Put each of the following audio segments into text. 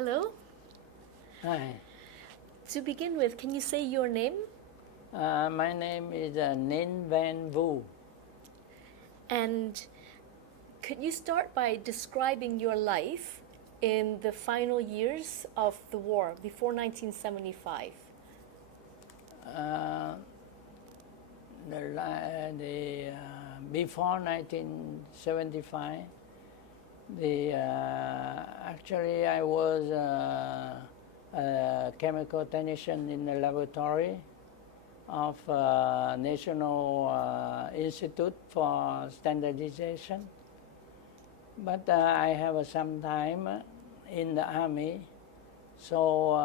Hello. Hi, To begin with, can you say your name? my name is Ninh Van Vu. And could you start by describing your life in the final years of the war, before 1975? Uh, Before 1975, actually I was a chemical technician in the laboratory of National Institute for Standardization. But I have some time in the army. So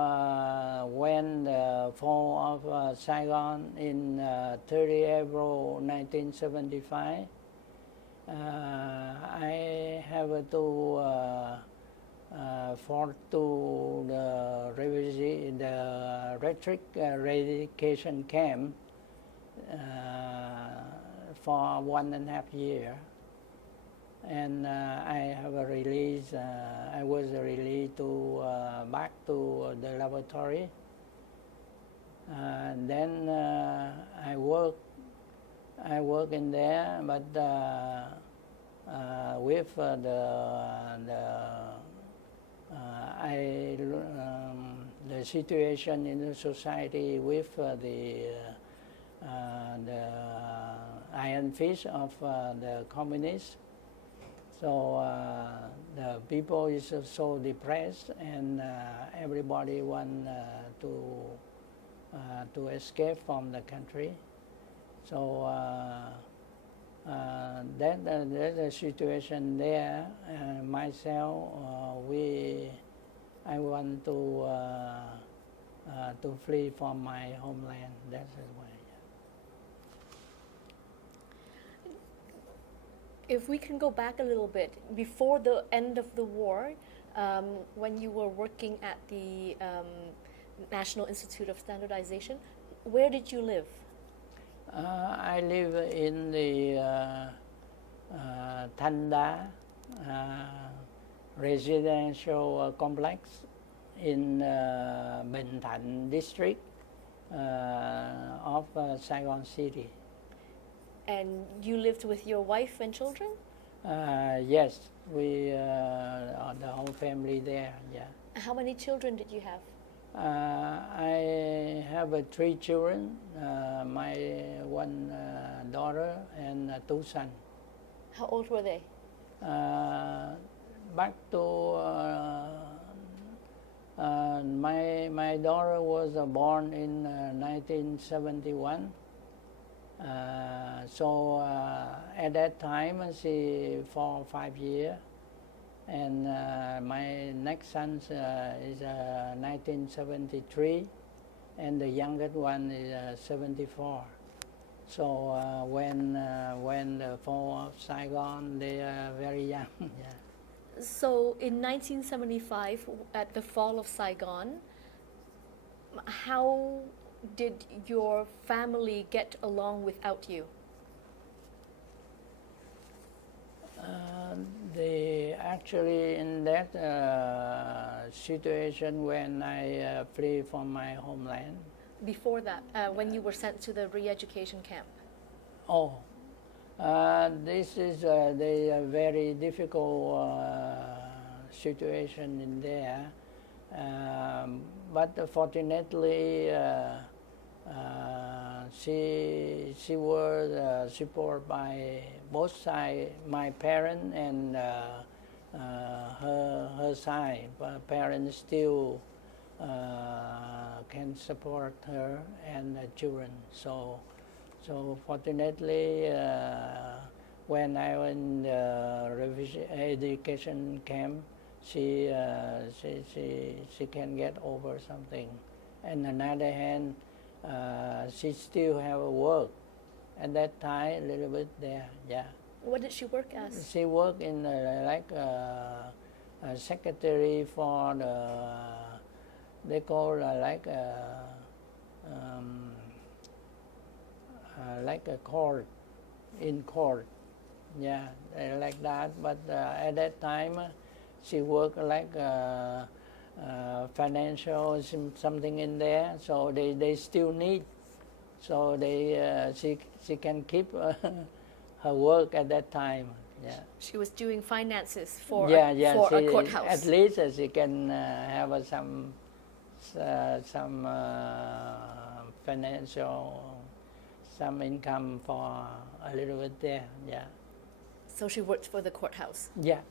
when the fall of Saigon in 30 April 1975, I have to fall to the electric eradication camp for 1.5 years. And I was released to back to the laboratory. Then I work in there, but with the situation in the society with the iron fist of the communists. So the people is so depressed, and everybody want to escape from the country. So there's a situation there. Myself, I want to flee from my homeland. That's the way. If we can go back a little bit, before the end of the war, when you were working at the National Institute of Standardization, where did you live? I live in the Thanda residential complex in Bình Thạnh district of Saigon City. And you lived with your wife and children? Yes, we the whole family there. Yeah. How many children did you have? I have 3 children, my one daughter and 2 sons. How old were they? Back to my daughter was born in 1971. So at that time she 4 or 5 years, and my next son is 1973, and the youngest one is 74. So when the fall of Saigon, they are very young. Yeah. So in 1975, at the fall of Saigon, how did your family get along without you? Actually in that situation when I flee from my homeland. Before that, when you were sent to the re-education camp? Oh, this is the very difficult situation in there. But fortunately, she was supported by both sides, my parents and her side. But parents still can support her and the children. So fortunately, when I was in the education camp, she can get over something. And on the other hand, she still have a work at that time, a little bit there. Yeah. What did she work as? She worked in like a secretary for the, they call like a court, in court. Yeah, like that. But at that time, she worked like financial something in there, so they still need, so she can keep her work at that time. Yeah. She was doing finances for for a courthouse. At least she can have some financial, some income for a little bit there. Yeah. So she worked for the courthouse. Yeah.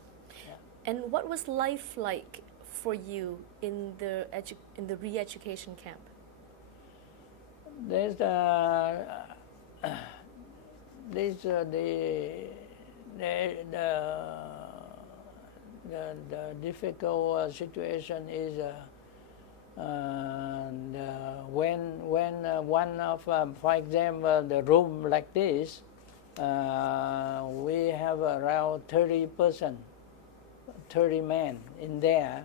And what was life like for you in the re-education camp? There's the difficult situation is when one of, for example, the room like this, we have around 30 men in there.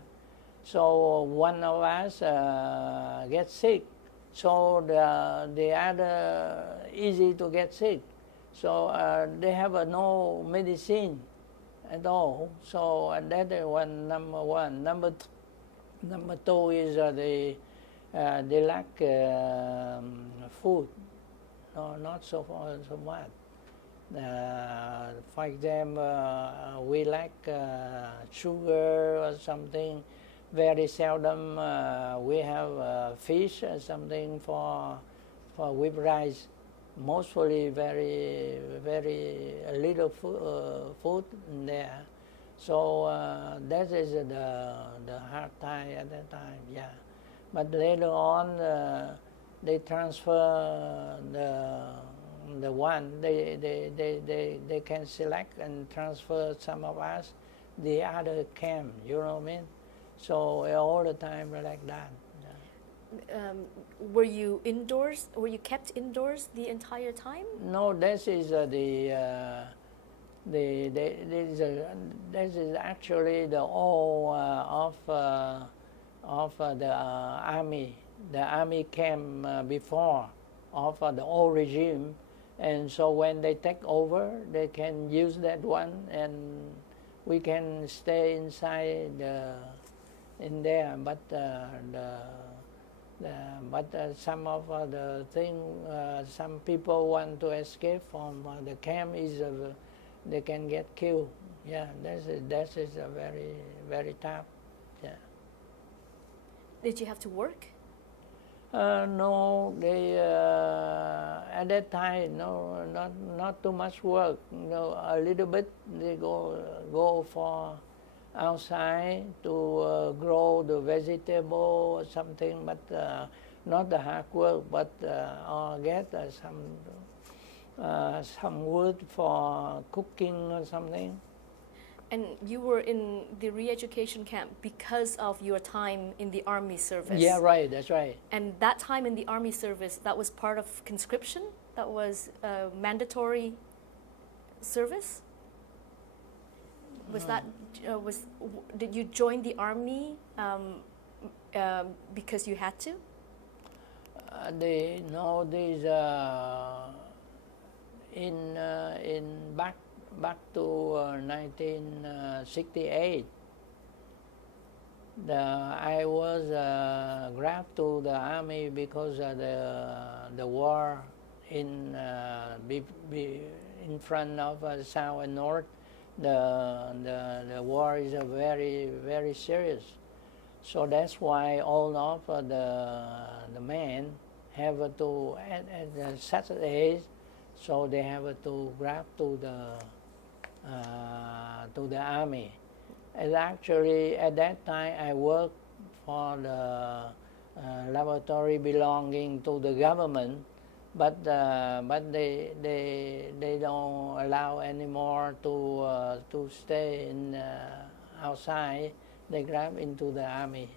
So one of us gets sick, so the other easy to get sick. So they have no medicine at all. So that is number one. Number two is they lack food. No, not so much. For example, we lack sugar or something. Very seldom we have fish or something for with rice. Mostly very little food in there. So that is the hard time at that time. Yeah, but later on they transfer the one they can select and transfer some of us the other camp. You know what I mean? So all the time like that. Were you indoors? Were you kept indoors the entire time? No, this is this is actually the all of the army. The army came before of the old regime, and so when they take over, they can use that one, and we can stay inside in there. But some of the thing, some people want to escape from the camp is they can get killed. Yeah, that is a very tough. Yeah. Did you have to work? No, they at that time no, not too much work. No, a little bit. They go for outside to grow the vegetable or something, but not the hard work, but or get some wood for cooking or something. And you were in the re-education camp because of your time in the army service. Yeah, right, that's right. And that time in the army service, that was part of conscription? That was mandatory service? Was that did you join the army because you had to? In back to 1968. I was grabbed to the army because of the war in front of South and North. The war is very serious. So that's why all of the men have to at Saturdays, so they have to grab to the army. And actually, at that time, I worked for the laboratory belonging to the government, but they don't allow anymore to stay in outside. They grab into the army.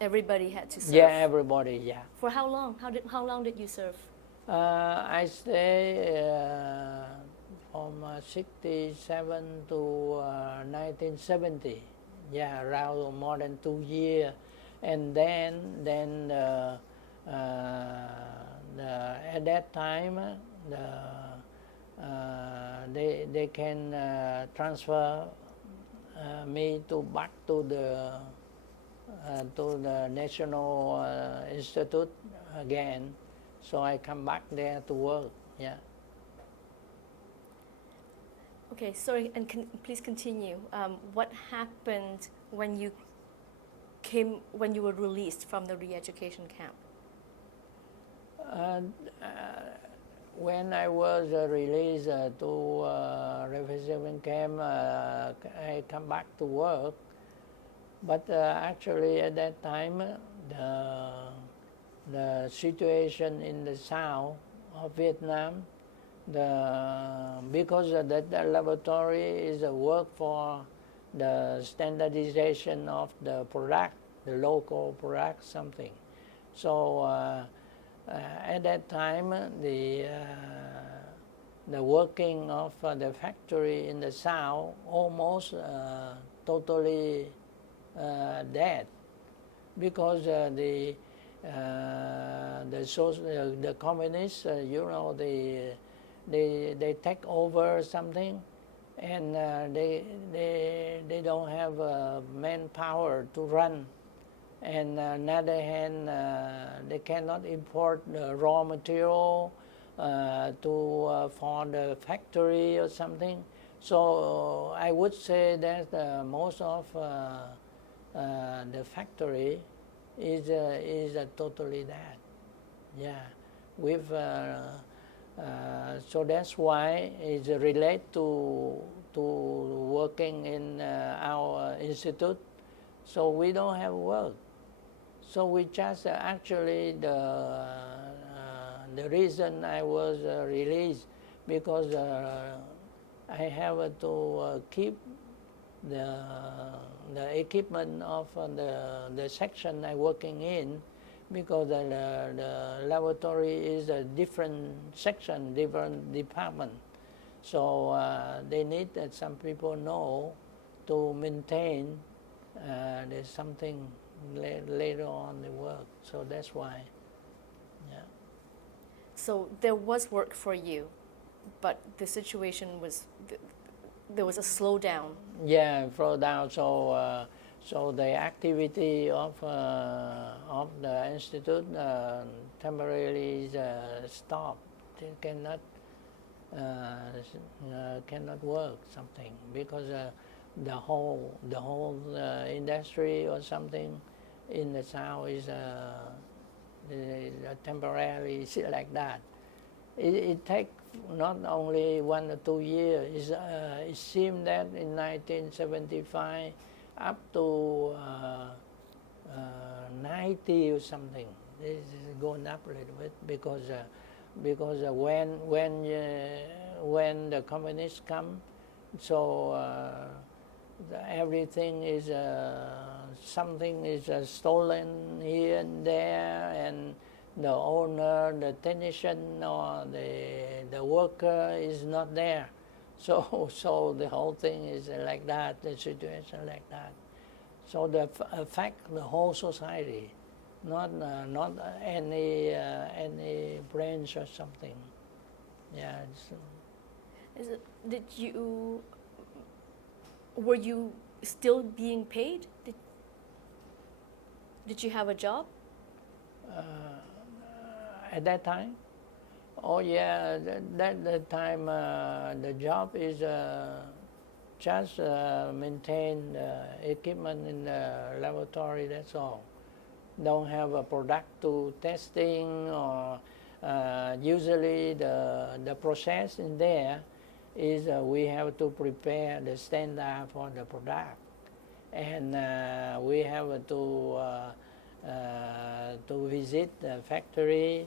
Everybody had to serve. Yeah, everybody. Yeah. For how long? How long did you serve? I stay from 67 to 1970. Yeah, around more than 2 years, and then at that time they can transfer me back to to the National Institute again. So I come back there to work. Yeah. Okay, sorry, and please continue. What happened when you were released from the re-education camp? When I was released to refugee camp, I come back to work. But actually, at that time, the situation in the south of Vietnam, because the laboratory is a work for the standardization of the product, the local product, something. So at that time, the working of the factory in the south almost totally dead, because the communists, they take over something, and they don't have manpower to run. And on the other hand, they cannot import the raw material for the factory or something. So I would say that most of the factory is totally dead. Yeah, with so that's why it's related to working in our institute. So we don't have work. So we just actually the reason I was released, because I have to keep the equipment of the section I'm working in, because the laboratory is a different section, different department. So they need some people know to maintain. There's something later on the work, so that's why. Yeah. So there was work for you, but the situation was there was a slowdown. Yeah, slowdown. So so the activity of the institute temporarily stopped. It cannot work something, because the whole industry or something in the south is temporarily like that. It takes not only 1 or 2 years. It seemed that in 1975 up to 90 or something, this is going up a little bit, because when the communists come, so everything is something is stolen here and there, and the owner, the technician, or the worker is not there. So the whole thing is like that, the situation like that. So the affect the whole society, not any branch or something. Yeah. Were you still being paid? Did you have a job? At that time? Oh yeah, that time the job is just maintain equipment in the laboratory, that's all. Don't have a product to testing, or usually the process in there is we have to prepare the standard for the product, and we have to visit the factory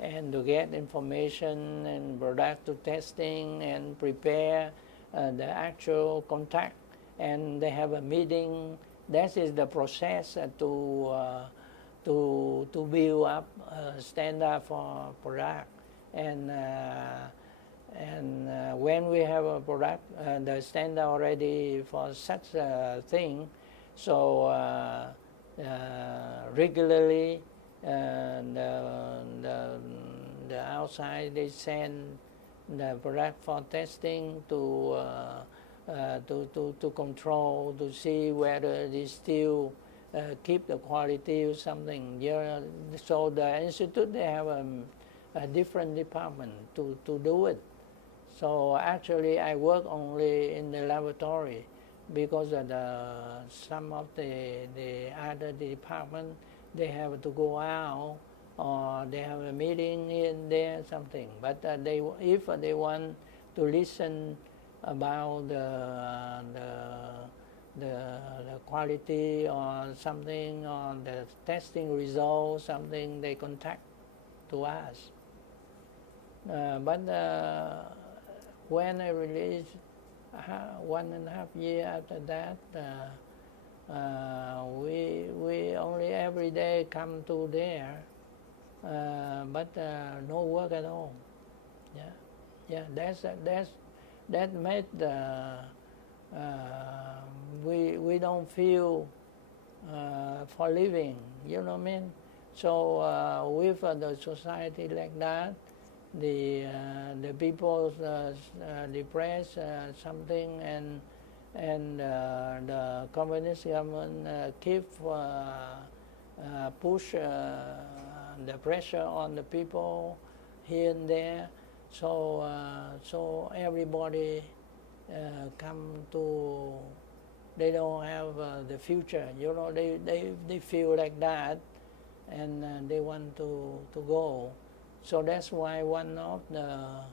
and to get information and product to testing and prepare the actual contract, and they have a meeting. That is the process to build up a standard for product, and when we have a product, the standard already for such a thing, so regularly the outside they send the product for testing to control, to see whether it is still keep the quality or something. Yeah, so the institute, they have a different department to do it. So actually I work only in the laboratory because of some of the other department, they have to go out or they have a meeting here and there, something. But if they want to listen about the quality or something, or the testing results, something, they contact to us. But when I released, 1.5 years after that, we only every day come to there, but no work at all. Yeah, that made we don't feel for living. You know what I mean? So with the society like that, the people depressed something, and the communist government keep push the pressure on the people here and there. So everybody come to, they don't have the future. You know, they feel like that, and they want to go. So that's why one of the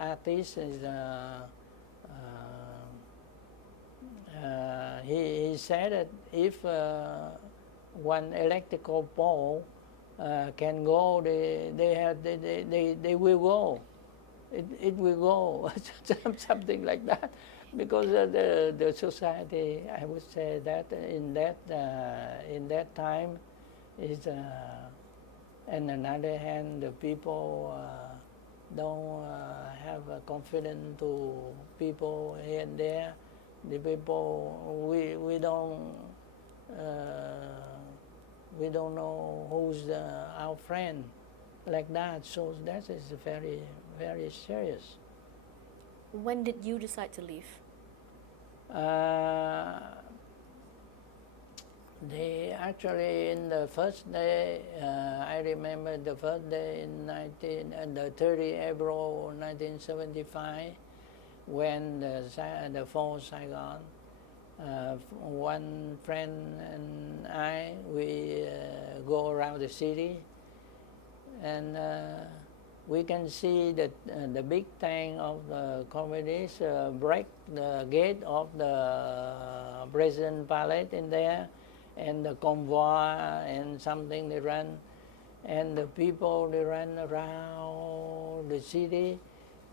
artists is he said that if one electrical pole can go, they will go. It will go, something like that, because the society, I would say that in that time is. And on the other hand, the people don't have confidence to people here and there. The people, we don't know who's our friend, like that. So that is very, very serious. When did you decide to leave? They actually, in the first day, I remember the first day in the 30 April 1975, when the fall Saigon, one friend and I, we go around the city, and we can see that the big tank of the communists break the gate of the President Palace in there, and the convoy and something, they run, and the people, they run around the city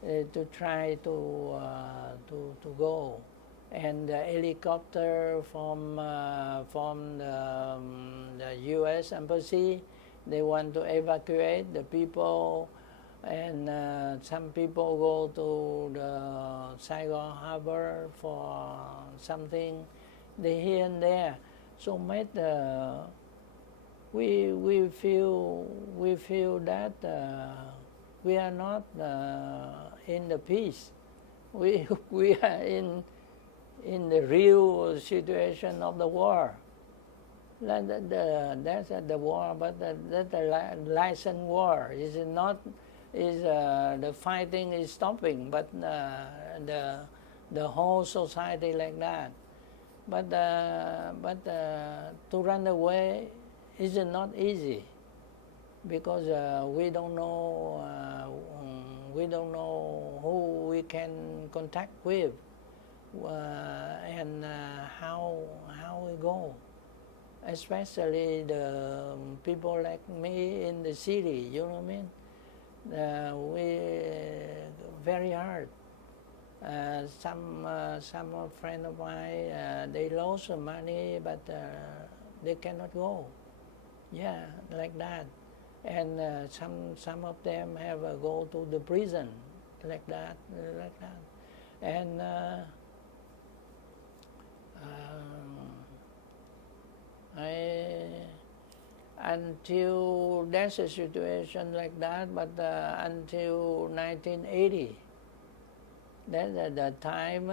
to try to go, and the helicopter from the U.S. Embassy, they want to evacuate the people, and some people go to the Saigon Harbor for something, they here and there. So made we feel that we are not in the peace. We are in the real situation of the war. That's the war, but that's the licensed war. Is not is the fighting is stopping, but the whole society like that. But to run away is not easy, because we don't know who we can contact with, and how we go. Especially the people like me in the city, you know what I mean? We very hard. Some friend of mine, they lost some money, but they cannot go. Yeah, like that. And some of them have go to the prison, like that. And until that's a situation like that, but until 1980, Then at the time,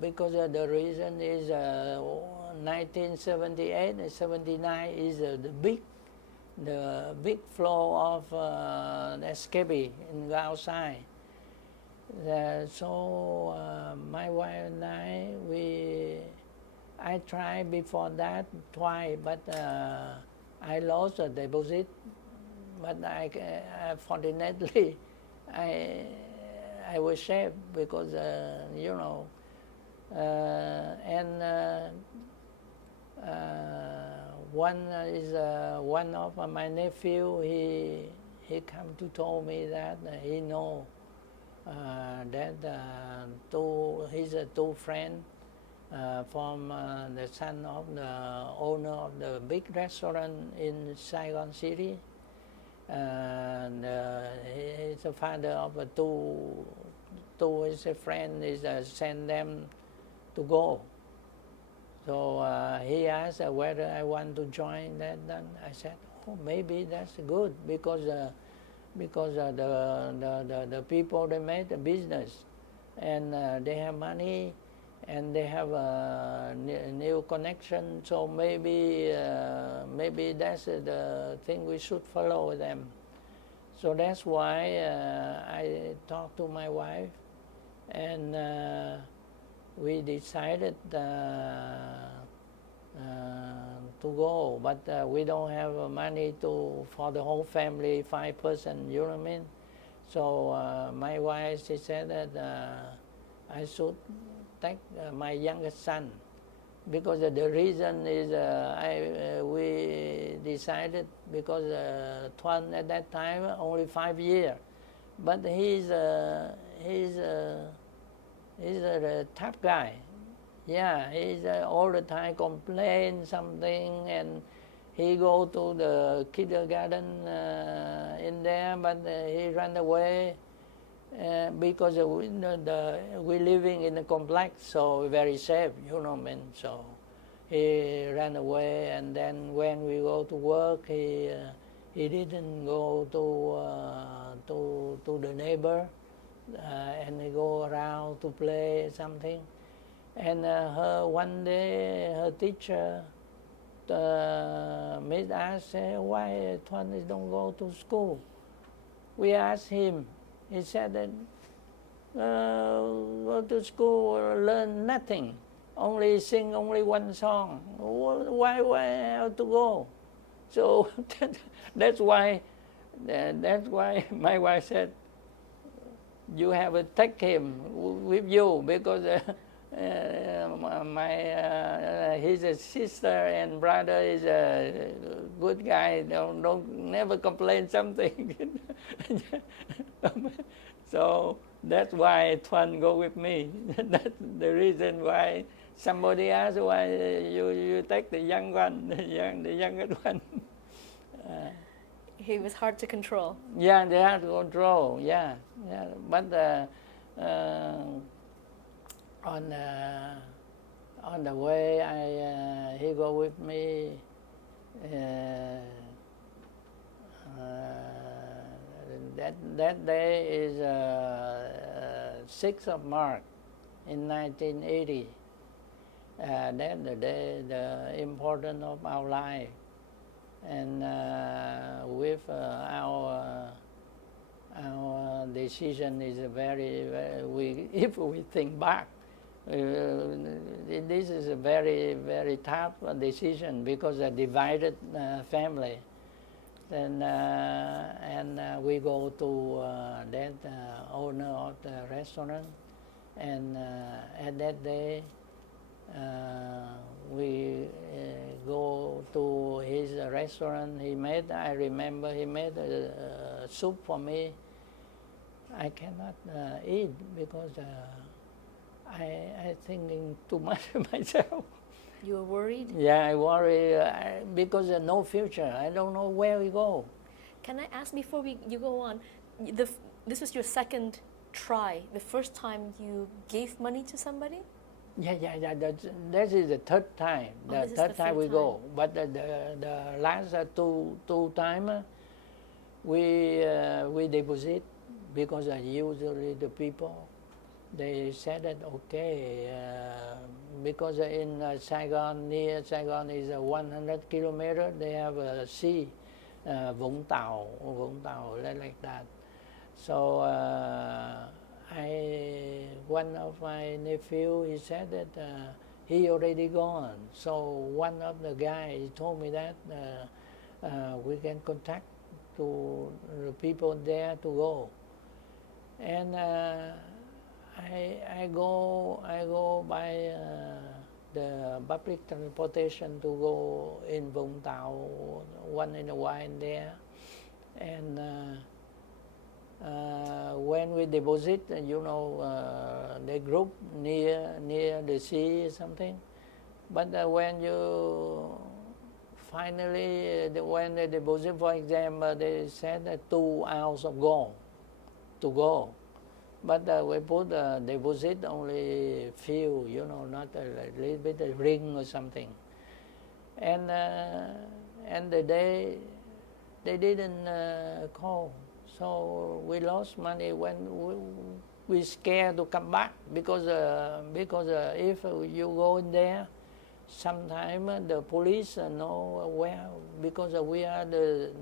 because the reason is 1978 and 79 is the big flow of escapee in outside. So my wife and I tried before that twice, but I lost the deposit. But fortunately, I was saved because you know, and one of my nephew, he come to told me that he know that his two friend from the son of the owner of the big restaurant in Saigon City, and he's the father of two his friend is send them to go. So he asked whether I want to join that. Then I said, oh, maybe that's good because the people, they made a business and they have money and they have a new connection. So maybe that's the thing we should follow them. So that's why I talked to my wife and we decided to go, but we don't have money for the whole family, 5 person, you know what I mean? So my wife, she said that I should take my youngest son, because the reason is we decided because Thuan at that time only 5 years, but he's a tough guy. Yeah, he's all the time complain something, and he go to the kindergarten in there, but he ran away because we living in a complex, so very safe, you know what I mean. So he ran away, and then when we go to work, he didn't go to the neighbor, and he go around to play something. And one day her teacher made us say, why Thuan don't go to school? We asked him. He said that go to school, learn nothing, only sing only one song. Why have to go? So that's why my wife said, you have to take him with you, because his sister and brother is a good guy. Don't never complain something. So that's why Thuan go with me. That's the reason why somebody asked why you take the young one, the youngest one. He was hard to control. Yeah, they hard to control. Yeah. But on the way, he go with me. That day is 6th of March in 1980. That's the day, the important of our life, and with our decision is very if we think back, this is a very, very tough decision because a divided family. And we go to that owner of the restaurant, and at that day we go to his restaurant. I remember he made a soup for me. I cannot eat because I thinking too much of myself. You were worried? Yeah, I worry because no future. I don't know where we go. Can I ask before you go on, this was your second try, the first time you gave money to somebody? Yeah. That is the third time. The third time we go. But the last two time we deposit, because usually the people they said that okay, because in Saigon, near Saigon is 100 kilometers, they have a sea, Vũng Tàu, like that. So one of my nephew, he said that he already gone. So one of the guys told me that we can contact to the people there to go, and I go by the public transportation to go in Vũng Tàu once in a while there, and when we deposit, the group near the sea or something. But when you finally, when they deposit, for example, they said 2 hours of gold to go. But we put deposit only few, not a little bit of ring or something. And the day they didn't call. So we lost money when we scared to come back because if you go in there, sometimes the police know where, because we are the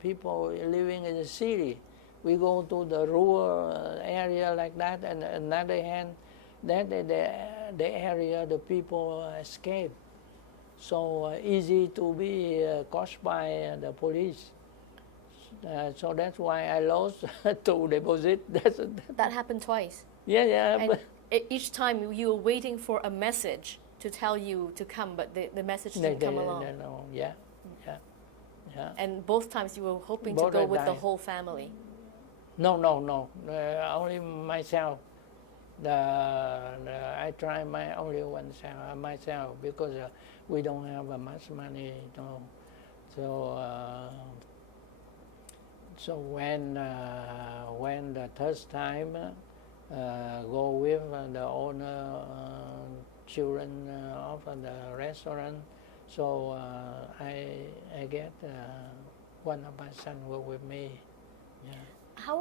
people living in the city. We go to the rural area like that, and on the other hand, that the area the people escape. So easy to be caught by the police. So that's why I lost to deposit. That happened twice. Yeah. And each time you were waiting for a message to tell you to come, but the message didn't come along. No, yeah. And both times you were hoping Both to go I with the died. whole family. No. Only myself. I try only myself because we don't have much money. So when the third time go with the owner children of the restaurant, so I get one of my son work with me. Yeah. How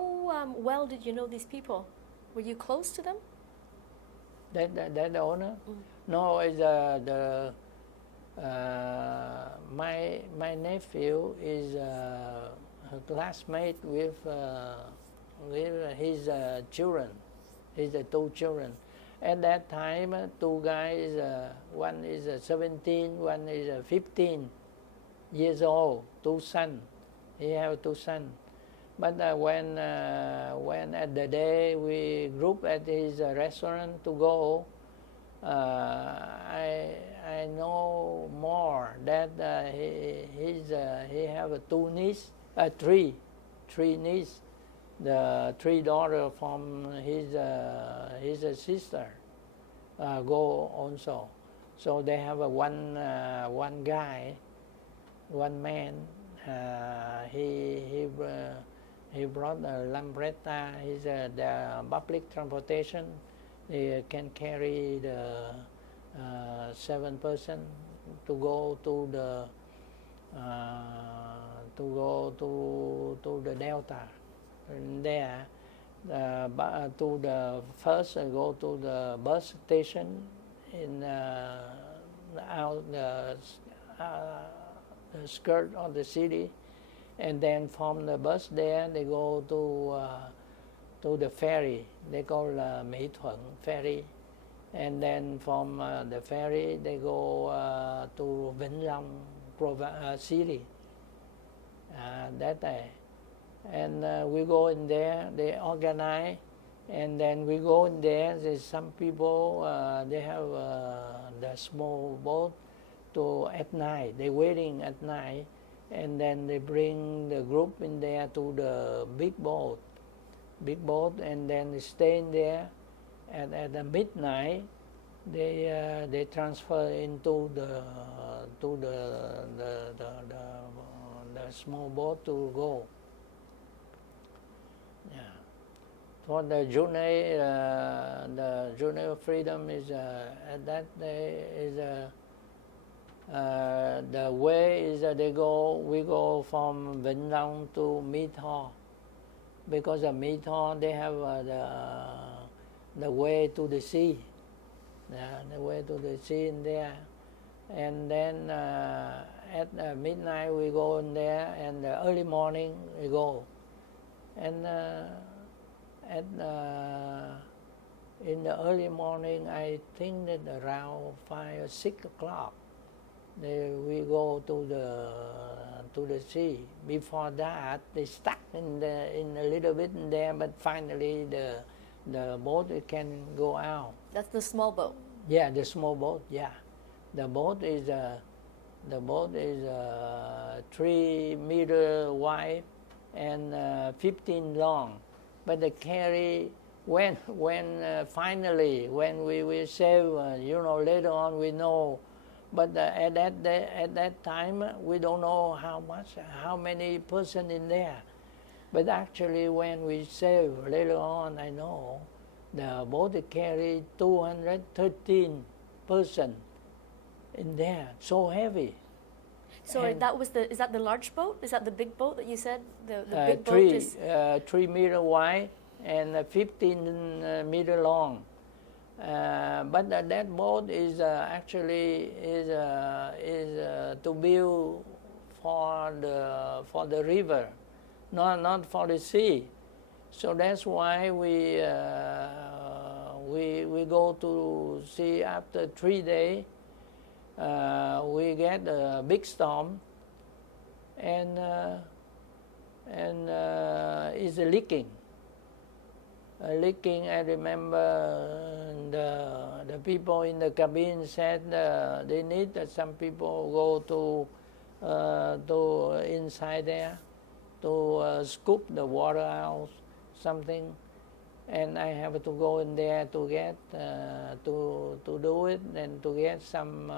well did you know these people? Were you close to them? That the owner? No, is my nephew is a classmate with his children, his 2 children. At that time, 2 guys, one is 17, one is 15 years old, 2 sons. He have 2 sons. But when at the day we group at his restaurant to go, I know more that he have 2 nieces, 3 nieces, the 3 daughters from his sister go also. So they have one guy, one man. He brought a Lambretta. He's the public transportation. They can carry the 7 person to go to the Delta. And there, to the first go to the bus station in out the skirt of the city, and then from the bus there they go to the ferry. They call Mỹ Thuận ferry, and then from the ferry they go to Vĩnh Long city. That day, and we go in there. They organize, and then we go in there. There's some people they have the small boat to at night. They waiting at night, and then they bring the group in there to the big boat, and then they stay in there. And at the midnight, they transfer into the small boat to go. Yeah. For the journey of freedom is at that day is the way is we go from Vĩnh Long to Mỹ Tho, because at Mỹ Tho they have the way to the sea, the way to the sea in there. And then at midnight we go in there, and early morning we go. And in the early morning, I think that around 5 or 6 o'clock, we go to the sea. Before that, they stuck in a little bit in there, but finally the boat can go out. That's the small boat. Yeah, the small boat. Yeah, the boat is 3 meter wide and 15 long, but the carry when finally when we save, later on we know, but at that time we don't know how many person in there, but actually when we save later on, I know the boat carry 213 person in there, so heavy. Sorry, is that the large boat? Is that the big boat that you said? The big boat three, is 3 meter wide and 15 meter long. But that boat is actually to build for the river, not for the sea. So that's why we go to sea after 3 days. We get a big storm, and it's leaking. I remember the people in the cabin said they need that some people go to inside there to scoop the water out, something, and I have to go in there to get to do it and to get some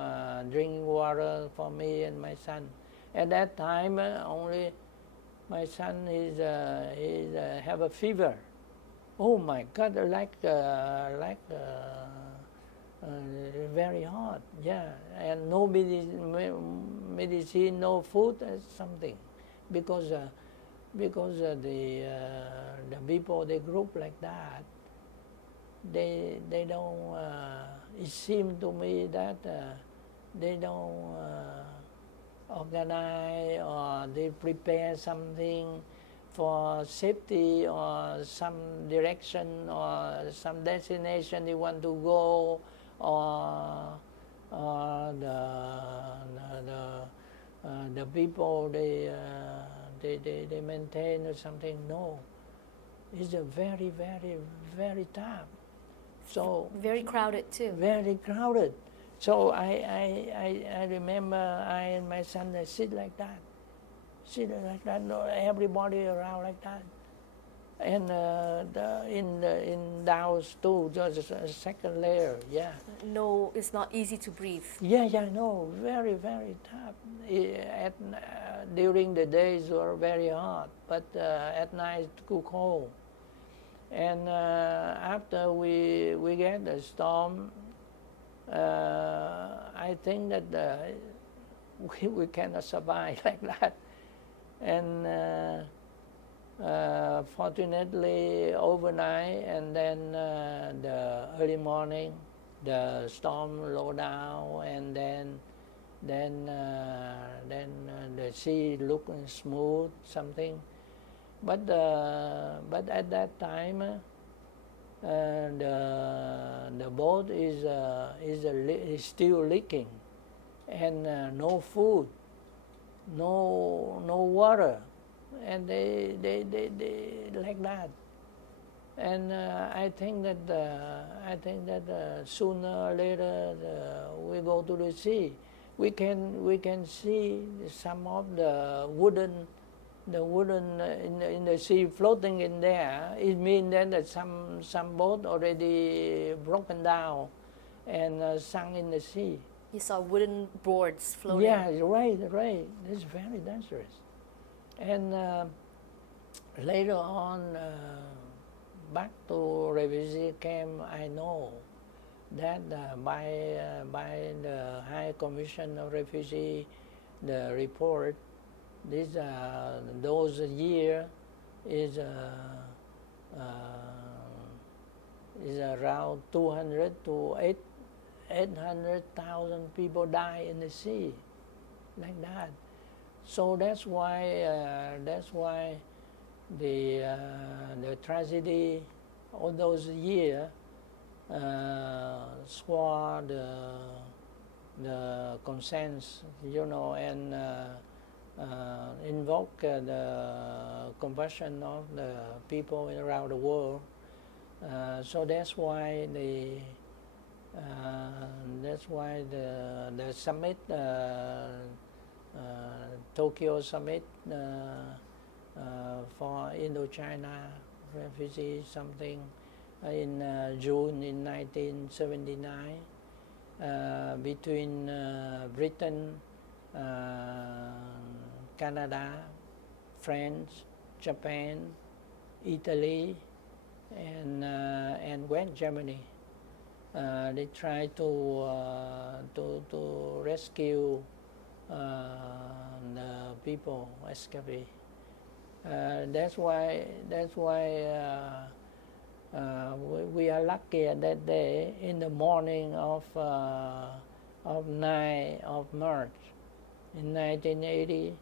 drinking water for me and my son. At that time, only my son have a fever. Oh my God, like very hot, yeah, and no medicine, no food, something, because the people, they group like that, they don't. It seemed to me that they don't organize or they prepare something for safety or some direction or some destination they want to go, or the people they maintain or something. No, it's a very, very, very tough. So very crowded too. Very crowded. So I remember I and my son sit like that. Everybody around like that, and in dows too, just a second layer. Yeah. No, it's not easy to breathe. Yeah, no, very, very tough. During the days were very hot, but at night too cold. And after we get the storm, I think that we cannot survive like that. And fortunately overnight, and then the early morning the storm low down, and then the sea looking smooth, something. But at that time the boat is still leaking, and no food, no water, and they like that. And I think that sooner or later we go to the sea. We can see some of the wooden in the sea floating in there. It means that some boat already broken down and sunk in the sea. You saw wooden boards floating. Yeah, right. It's very dangerous. And later on, back to refugee camp, I know that by the High Commission of Refugee, the report, those year is is around 200 to 800,000 people die in the sea, like that. So that's why the tragedy all those years swore the consent, and invoke the compassion of the people around the world. So that's why the summit, Tokyo summit for Indochina refugees, something in June in 1979, between Britain, Canada, France, Japan, Italy, and West Germany. They try to rescue the people escapee. That's why we are lucky that day in the morning of 9 of March in 1980.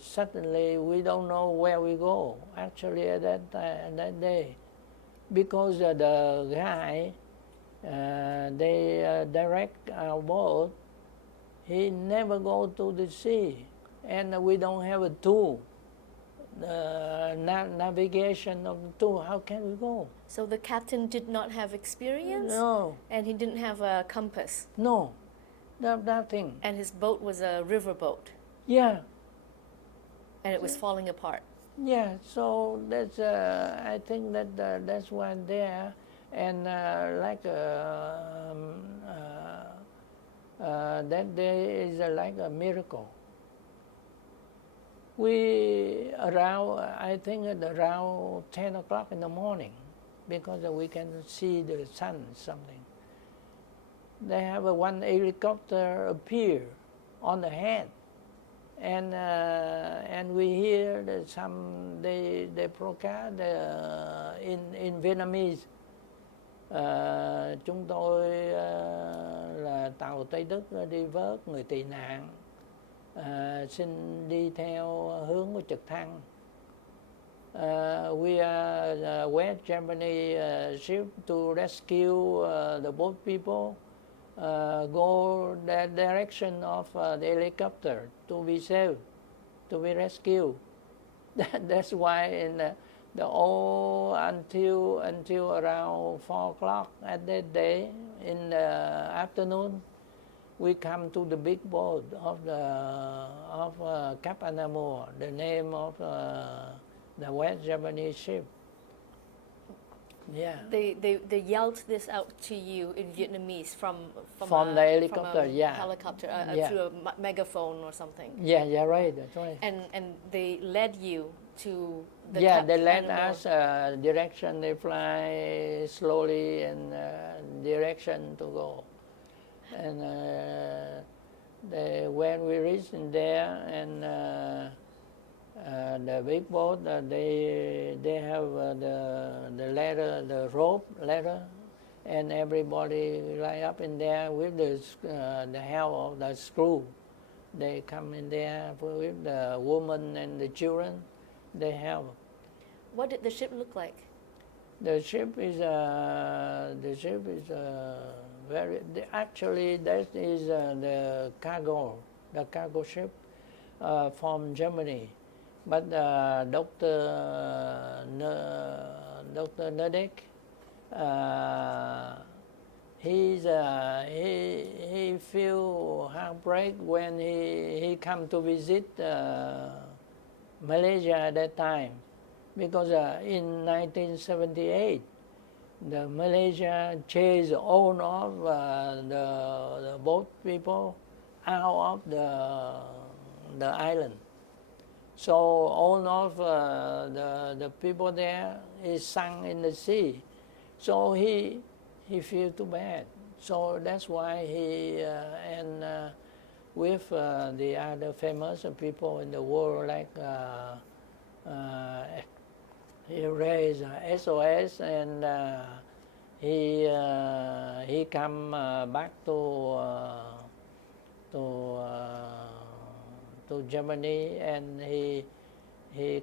Suddenly we don't know where we go. Actually, at that day, because the guy they direct our boat. He never go to the sea, and we don't have a tool. Navigation of the tool. How can we go? So the captain did not have experience? No. And he didn't have a compass? No, nothing. And his boat was a river boat? Yeah. And it was falling apart? Yeah, so that's, I think that that's one there. And that day is like a miracle. We I think at around 10 o'clock in the morning, because we can see the sun, something. They have one helicopter appear on the head, and we hear that they broadcast in Vietnamese. Chúng tôi là tàu Tây Đức đi vớt người tị nạn, xin đi theo hướng của trực thăng. We are West Germany ship to rescue the boat people. Go that direction of the helicopter to be saved, to be rescued. That's why in until around 4 o'clock at that day in the afternoon, we come to the big boat of Cap Anamur, the name of the West Japanese ship. Yeah. They yelled this out to you in Vietnamese from the helicopter, from a helicopter, through a megaphone or something. Yeah, right, that's right. And they led you to the they led us direction. They fly slowly and direction to go. And when we reached in there, and the big boat, they have the ladder, the rope ladder, and everybody lie up in there with the help of the screw. They come in there with the woman and the children. They help. What did the ship look like? The ship is very. Actually, that is the cargo ship from Germany. But Dr. Nedek, he feel heartbreak when he come to visit Malaysia at that time, because in 1978 the Malaysia chased all of the boat people out of the island. So all of the people there is sunk in the sea. So he feel too bad. So that's why he with the other famous people in the world like He raised SOS, and he come back to uh, to Germany, and he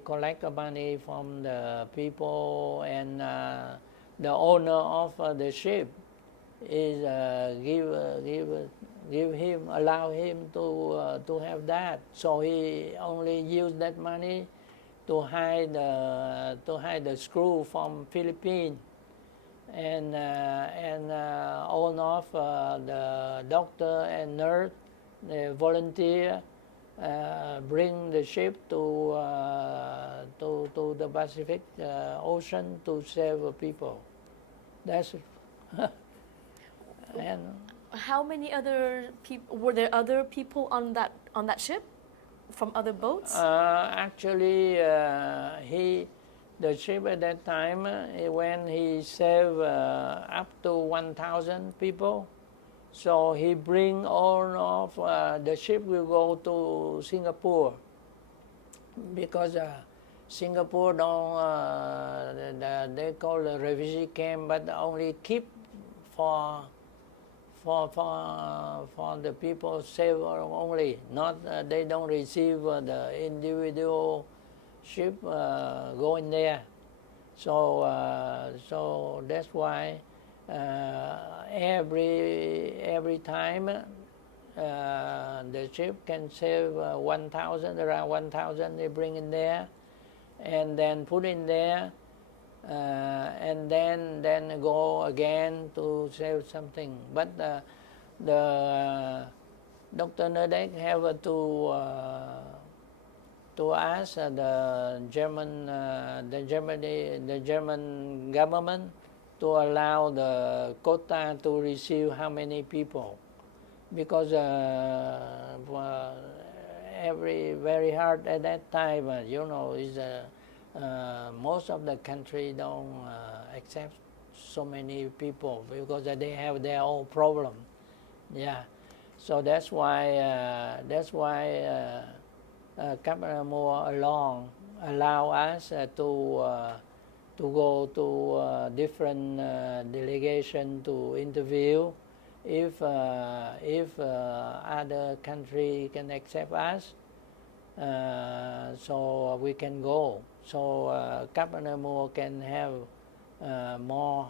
collect money from the people, and the owner of the ship is allow him to have that. So he only used that money to hide the screw from Philippines, and all of the doctor and nurse, the volunteer, bring the ship to the Pacific Ocean to save people. That's and How many other people were there? Other people on that ship from other boats? actually, the ship at that time, when he saved up to 1,000 people, so he bring all of the ship will go to Singapore, because Singapore don't they call the refugee camp, but only keep for the people saved only, not they don't receive the individual ship going there. So that's why every time the ship can save 1,000, around 1,000 they bring in there, and then put in there, and then go again to save something. But the Dr. Nedek have to ask the German government to allow the quota to receive how many people, because very hard at that time. Is most of the country don't accept so many people because they have their own problem. Yeah, so that's why Captain Moore allow us to go to different delegation to interview if other country can accept us, so we can go. So Captain Moore can have more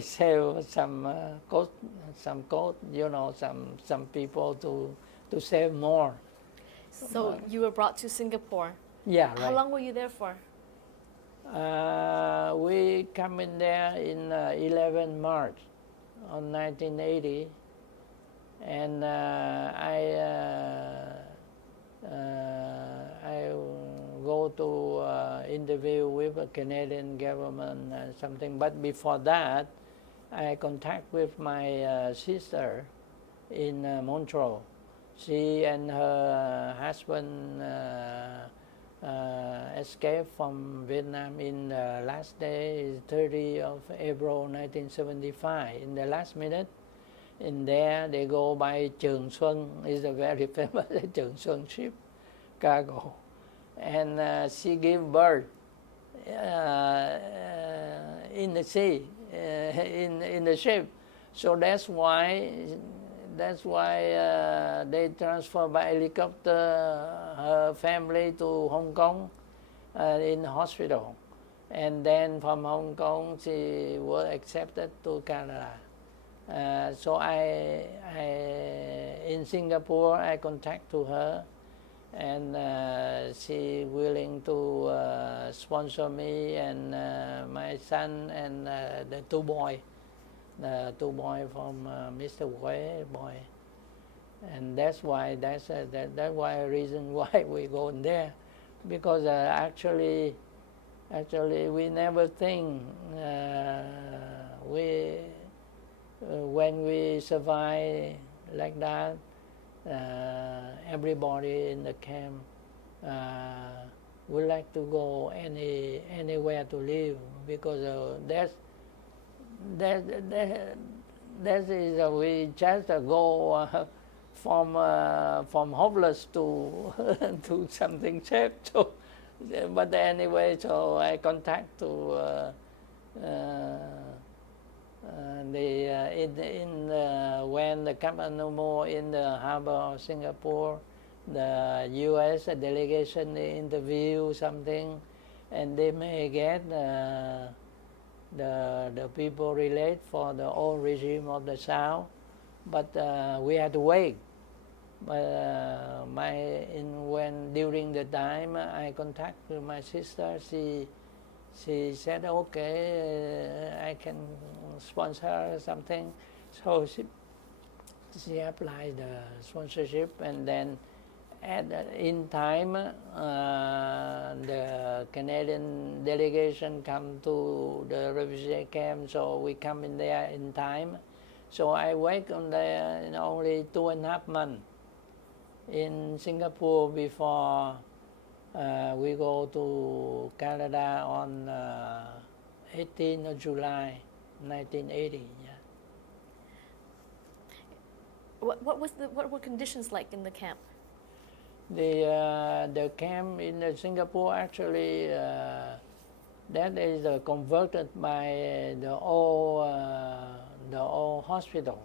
save some cost, some people to save more. So you were brought to Singapore. Yeah, right. How long were you there for? We come in there in 11 March on 1980, and I go to interview with a Canadian government and something. But before that, I contact with my sister in Montreal. She and her husband escaped from Vietnam in the last day, 30 of April 1975. In the last minute, in there they go by Trường Xuân, is a very famous Trường Xuân ship cargo, and she gave birth in the sea, in the ship. So that's why they transfer by helicopter her family to Hong Kong in hospital, and then from Hong Kong she was accepted to Canada. So I in Singapore I contact to her, and she willing to sponsor me and my son and the two boys from Mr. Quế boy, and that's why reason why we go in there, because actually we never think when we survive like that, everybody in the camp would like to go anywhere to live, because that is we just go from hopeless to to something safe. So But anyway, so I contact to when the Captain Nemo in the harbor of Singapore, the U.S. delegation interview something, and they may get the people relate for the old regime of the South, but we had to wait. But when during the time I contacted my sister, she said, okay, I can sponsor something. So she applied the sponsorship, and then in time the Canadian delegation come to the refugee camp, so we come in there in time. So I worked on there in only 2.5 months in Singapore before we go to Canada on 18th of July 1980. Yeah. What were conditions like in the camp? The camp in Singapore actually that is converted by the old hospital,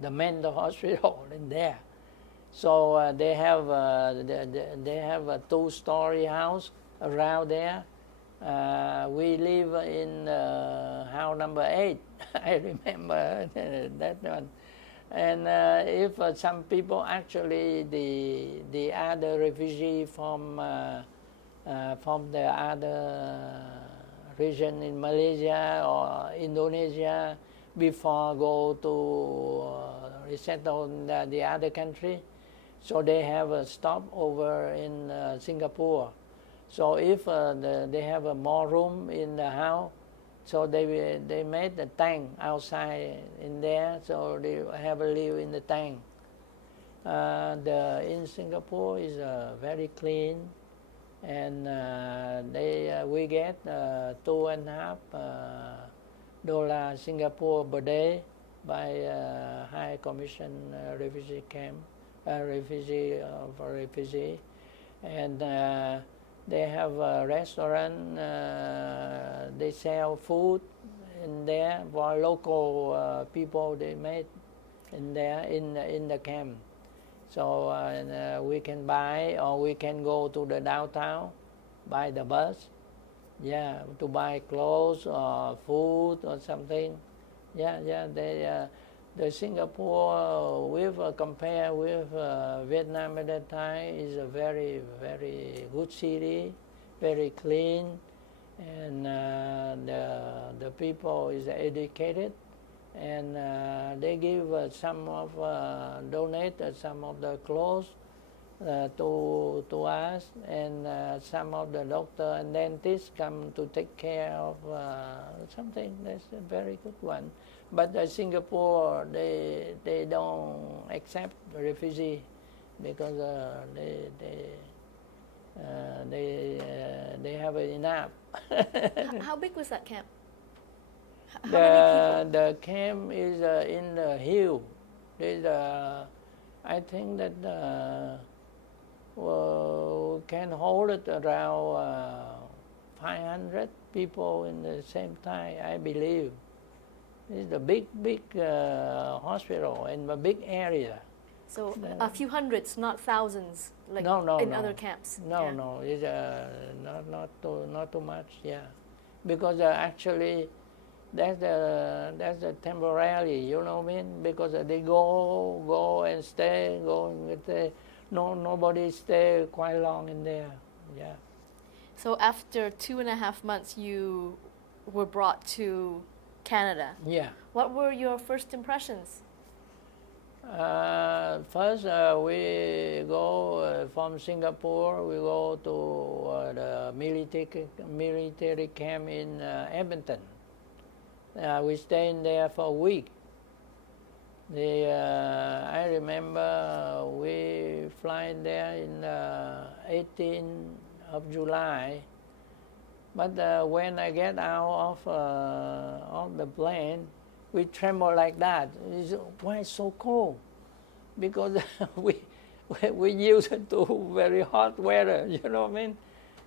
the mental hospital in there. So they have a 2-story house around there. We live in house number 8. I remember that one. And if some people actually the other refugee from the other region in Malaysia or Indonesia before go to resettle in the other country, so they have a stopover in Singapore. So if they have more room in the house, so they made the tank outside in there, so they have a live in the tank. In Singapore is very clean, and we get $2.5 Singapore per day by High Commission refugee camp, refugee, and they have a restaurant. They sell food in there for local people. They made in there in the camp. So we can buy, or we can go to the downtown, buy the bus, yeah, to buy clothes or food or something. Yeah. The Singapore compare with Vietnam at that time is a very, very good city, very clean, and the people is educated, and they give donate some of the clothes to us, and some of the doctor and dentists come to take care of something. That's a very good one. But Singapore, they don't accept refugee because they have enough. How big was that camp? How many people? The camp is in the hill. There's I think that can hold it around 500 people in the same time, I believe. It's a big hospital in a big area. So a few hundreds, not thousands, like in other camps. No, it's not too much. Yeah, because actually that's the temporary. You know what I mean? Because they go and stay, nobody stay quite long in there. Yeah. So after 2.5 months, you were brought to Canada. Yeah. What were your first impressions? First, we go from Singapore. We go to the military camp in Edmonton. We stay in there for a week. I remember we fly there in 18th of July. But when I get out of the plane, we tremble like that. Why it's so cold? Because we used to very hot weather, you know what I mean?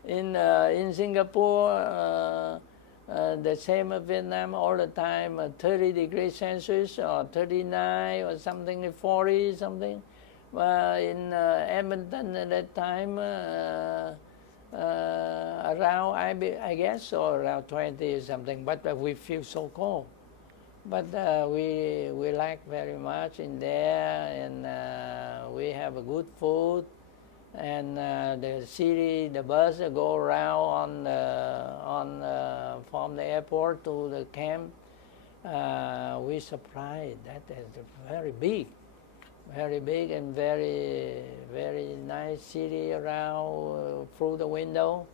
In Singapore, the same as Vietnam all the time, 30 degrees Celsius or 39 or something, 40 something. In Edmonton at that time, around, I guess, or around 20 or something, but we feel so cold. But we like very much in there, and we have a good food, and the city, the bus go around from the airport to the camp. We surprised that is very big and very nice city around through the window.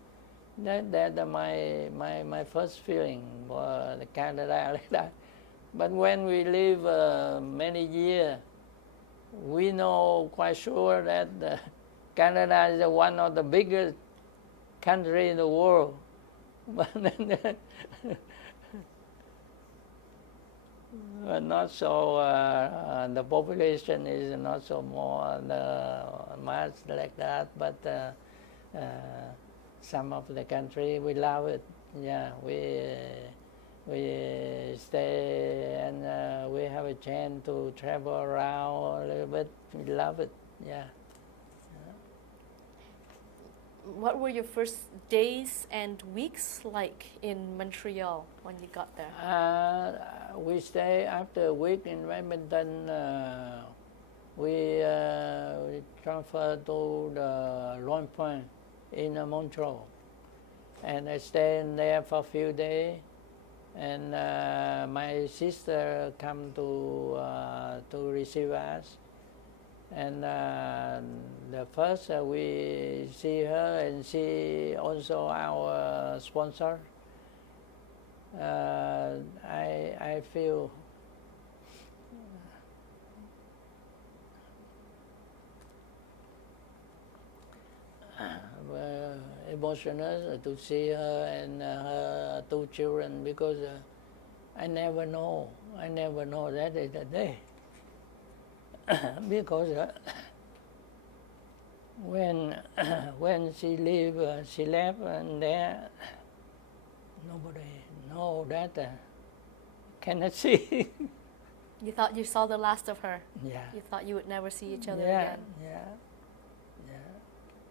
That my first feeling was Canada like that. But when we live many years, we know quite sure that Canada is one of the biggest country in the world. But not so, the population is not so more much like that, but some of the country, we love it. Yeah, we stay and we have a chance to travel around a little bit. We love it, yeah. What were your first days and weeks like in Montreal when you got there? We stay after a week in Edmonton. We transferred to the Long Point in Montreal, and I stayed in there for a few days. And my sister come to receive us. And the first we see her, and she also our sponsor. I feel emotional to see her and her two children, because I never know that is the day. Because when she left, and there nobody know that cannot see. You thought you saw the last of her. Yeah. You thought you would never see each other again.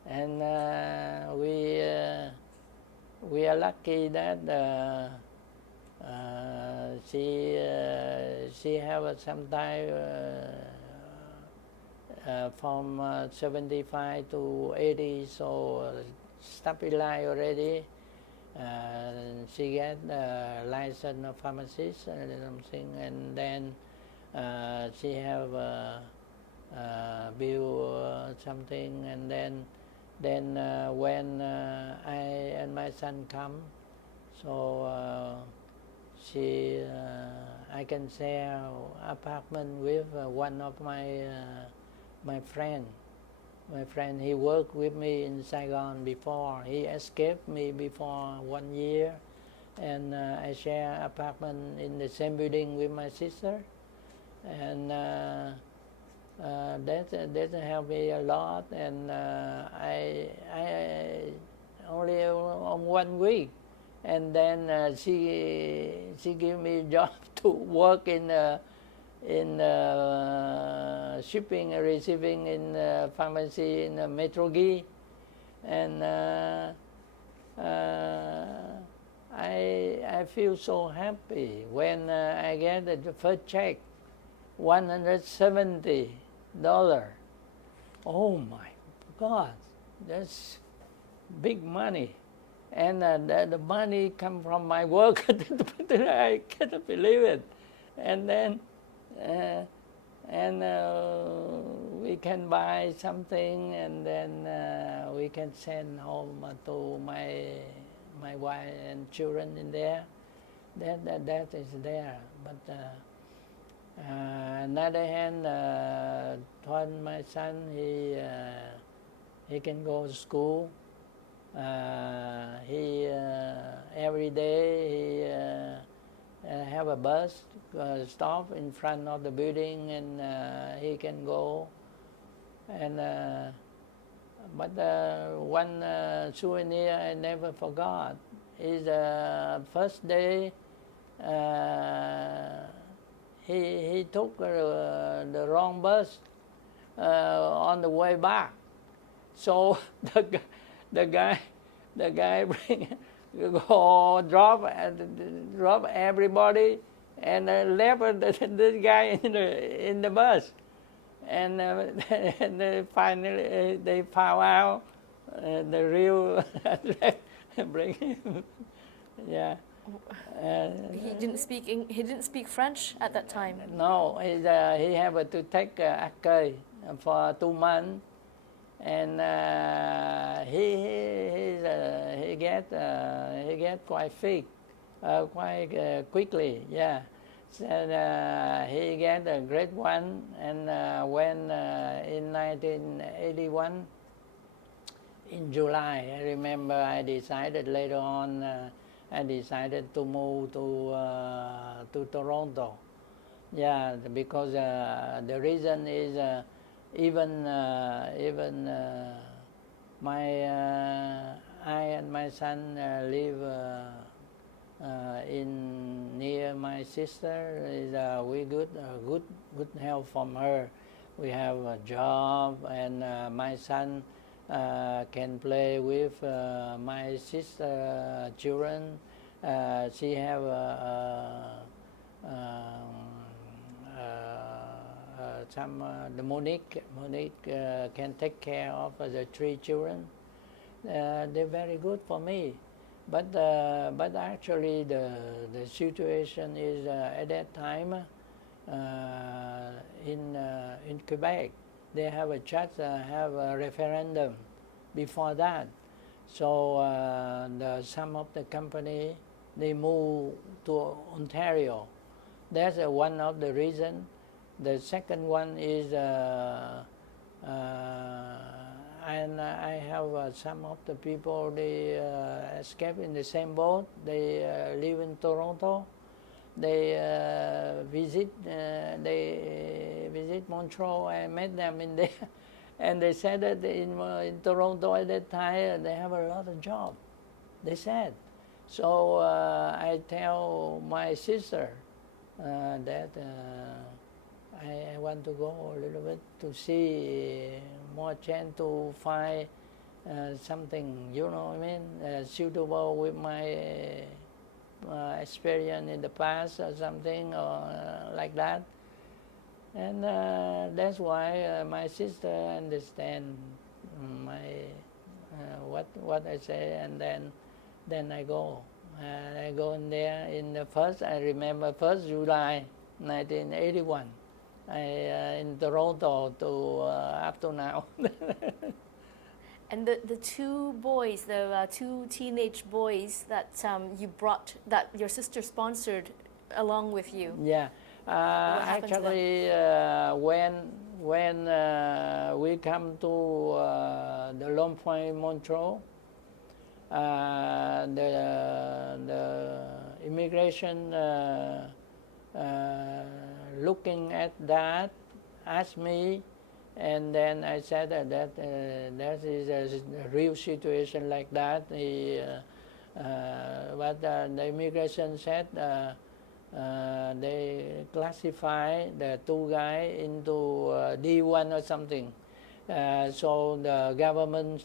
And we are lucky that she have some time. From 75 to 80, so stabilized already. She get a license of pharmacist and something, and then she have bill something, and then when I and my son come, so I can share apartment with one of my friend. My friend, he worked with me in Saigon before. He escaped me before 1 year, and I share apartment in the same building with my sister, and that helped me a lot. And I only on 1 week, and then she gave me a job to work in shipping and receiving in pharmacy in Metrogi, and I feel so happy when I get the first check, $170. Oh my God, that's big money, and the money come from my work. I cannot believe it, and then. We can buy something, and then we can send home to my wife and children in there. That is there. But another hand, when my son he can go to school, he every day he have a bus stop in front of the building, and he can go. And but one souvenir I never forgot is the first day he took the wrong bus on the way back. So the guy bring drop everybody and left this guy in the bus. And, and finally they found out the real address. Bring him. Yeah. He didn't speak French at that time. No, he had to take accueil for 2 months, and he get quite fit, quite quickly. Yeah. And he get a grade 1, and when in 1981, in July, I remember I decided later on, I decided to move to Toronto. Yeah, because the reason is even I and my son live in near my sister. Is we good help from her. We have a job, and my son can play with my sister children. She have the Monique can take care of the 3 children. They're very good for me. But actually the situation is at that time in Quebec, they have a have a referendum before that. So some of the company, they move to Ontario. That's one of the reasons. The second one is and I have some of the people, they escape in the same boat. They live in Toronto. They visit Montreal. I met them in there, and they said that in Toronto at that time they have a lot of job. They said. So I tell my sister that I want to go a little bit to see more chance to find something, you know what I mean, suitable with my experience in the past or something or like that. And that's why my sister understand my what I say, and then I go. I go in there in the first, I remember 1st July 1981. In Toronto to up to now. And the 2 boys, the 2 teenage boys that you brought, that your sister sponsored along with you. Yeah, actually, when we come to the Long Point, Montreal, the immigration looking at that, asked me, and then I said that that is a real situation like that. But the immigration said they classify the 2 guys into D1 or something. So the government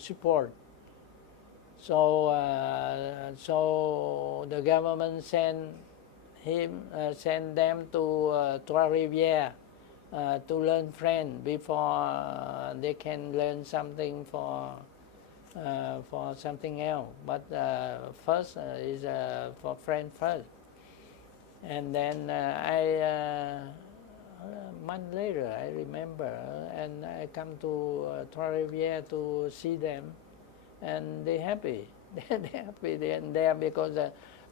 support. So the government send them to Trois-Rivières to learn French before they can learn something for something else. But first is for French first. And then a month later, I remember, and I come to Trois-Rivières to see them, and they're happy. They're happy there because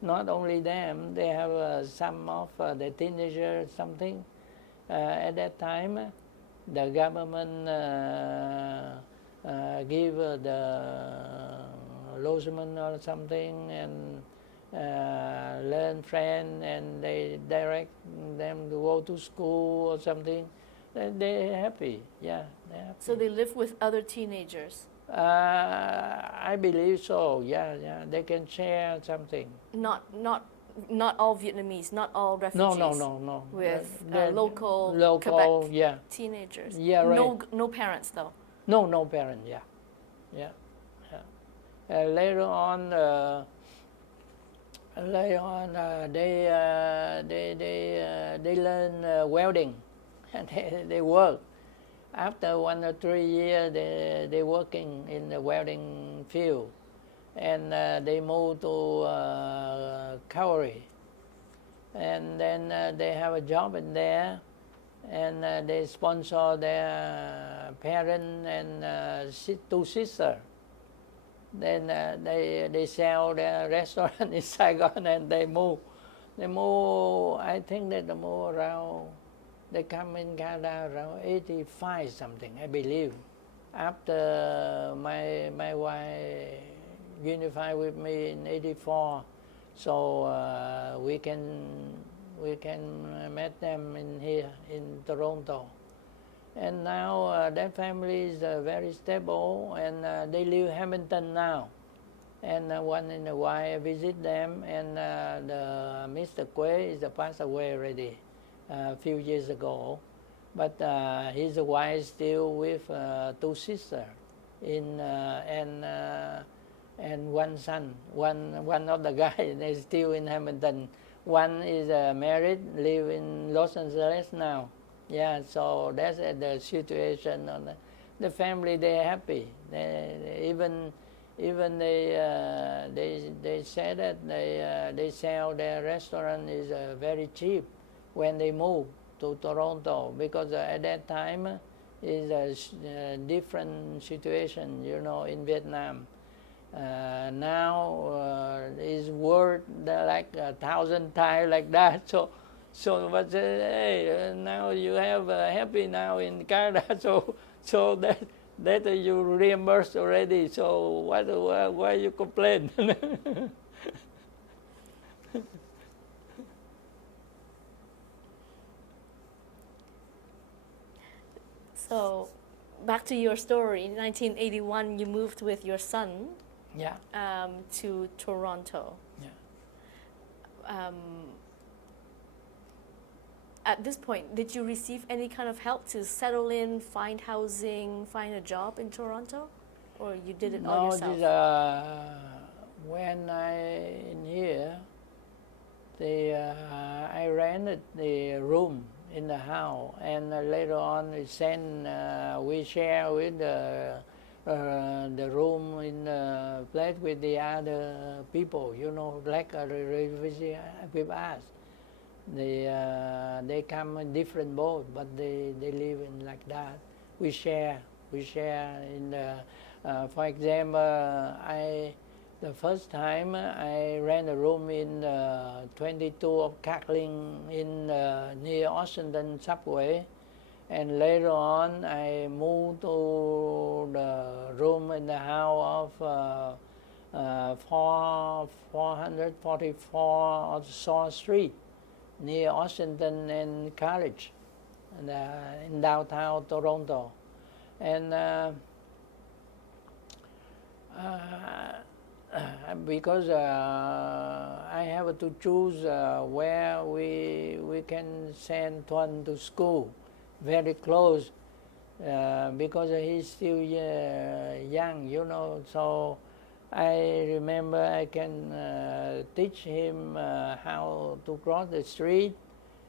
not only them, they have some of the teenagers, something. At that time, the government give the lodgement or something, and learn French, and they direct them to go to school or something. they're happy. Yeah, they're happy. So they live with other teenagers? I believe so. Yeah, yeah. They can share something. Not all Vietnamese, not all refugees. No. With local, Quebec yeah, teenagers. yeah, right. No parents though. No parent. Yeah, yeah, yeah. Later on, they learn welding, and they work. After 1 or 3 years, they working in the welding field, and they move to Coeurs, and then they have a job in there, and they sponsor their parents and 2 sisters. Then they sell their restaurant in Saigon, and they move. They move. I think that they move around. They come in Canada around 85 something, I believe. After my wife unified with me in 84, so we can meet them in here in Toronto. And now that family is very stable, and they live in Hamilton now. And once in a while I visit them, and the Mr. Coeurs is passed away already a few years ago, but his wife still with 2 sisters and 1 son. One of the guys is still in Hamilton. One is married, live in Los Angeles now. Yeah, so that's the situation on the family. They're happy. Even they say that they sell their restaurant is very cheap when they move to Toronto, because at that time is a different situation, in Vietnam. Now is worth like 1,000 times like that. So but hey, now you have happy now in Canada, so that you reimbursed already. So why you complain? So, back to your story. In 1981, you moved with your son. Yeah. To Toronto. Yeah. At this point, did you receive any kind of help to settle in, find housing, find a job in Toronto, or you did it all yourself? When I in here, I rented the room in the house, and later on we share with the room in the place with the other people, like a refugee with us. They come in different boats, but they live in like that. We share in the, for example, the first time I rent a room in 22 of Cackling in near Washington subway, and later on I moved to the room in the house of 444 on Saw Street near Washington and College, in downtown Toronto, and because I have to choose where we can send Tuan to school, very close, because he's still young, so I remember I can teach him how to cross the street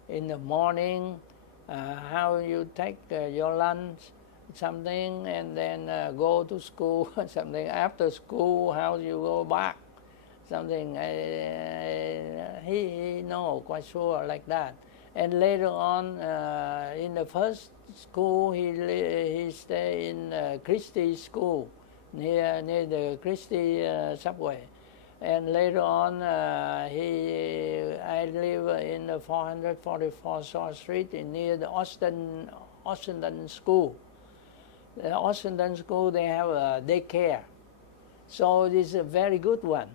in the morning, how you take your lunch, something, and then go to school, something. After school, how you go back, something. He know quite sure like that. And later on, in the first school, he stay in Christie School, near the Christie subway, and later on I live in the 444 Saw Street near the Washington School. The Washington School, they have a daycare, so this is a very good one.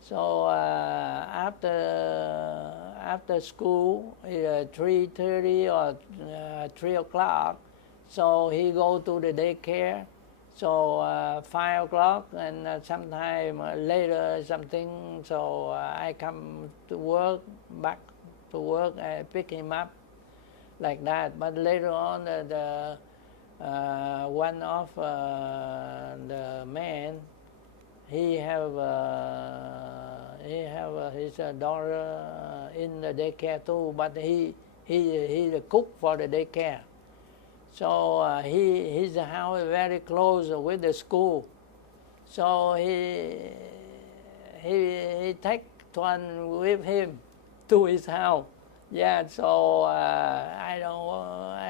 So after after school, 3:30 or 3 o'clock. So he go to the daycare. So 5 o'clock and sometime later something. So I come to work, back to work, I pick him up like that. But later on, one of the men, he have his daughter in the daycare too, but he the cook for the daycare. So his house is very close with the school. So he take Tuan with him to his house. Yeah, so I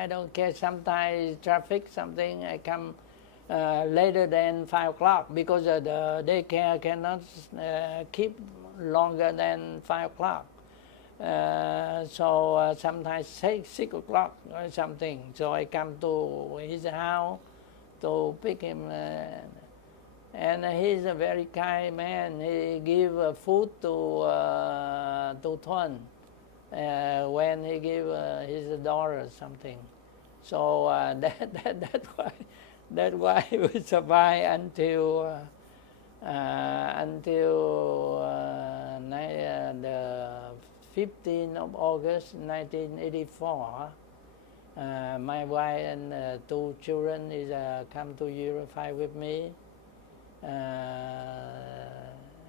don't care. Sometimes traffic something, I come later than 5 o'clock because the daycare cannot keep longer than 5 o'clock. So sometimes 6 o'clock or something. So I come to his house to pick him. And he's a very kind man. He give food to Tuan when he give his daughter something. So that's why we survive until the 15th of August 1984. My wife and 2 children is come to Europe with me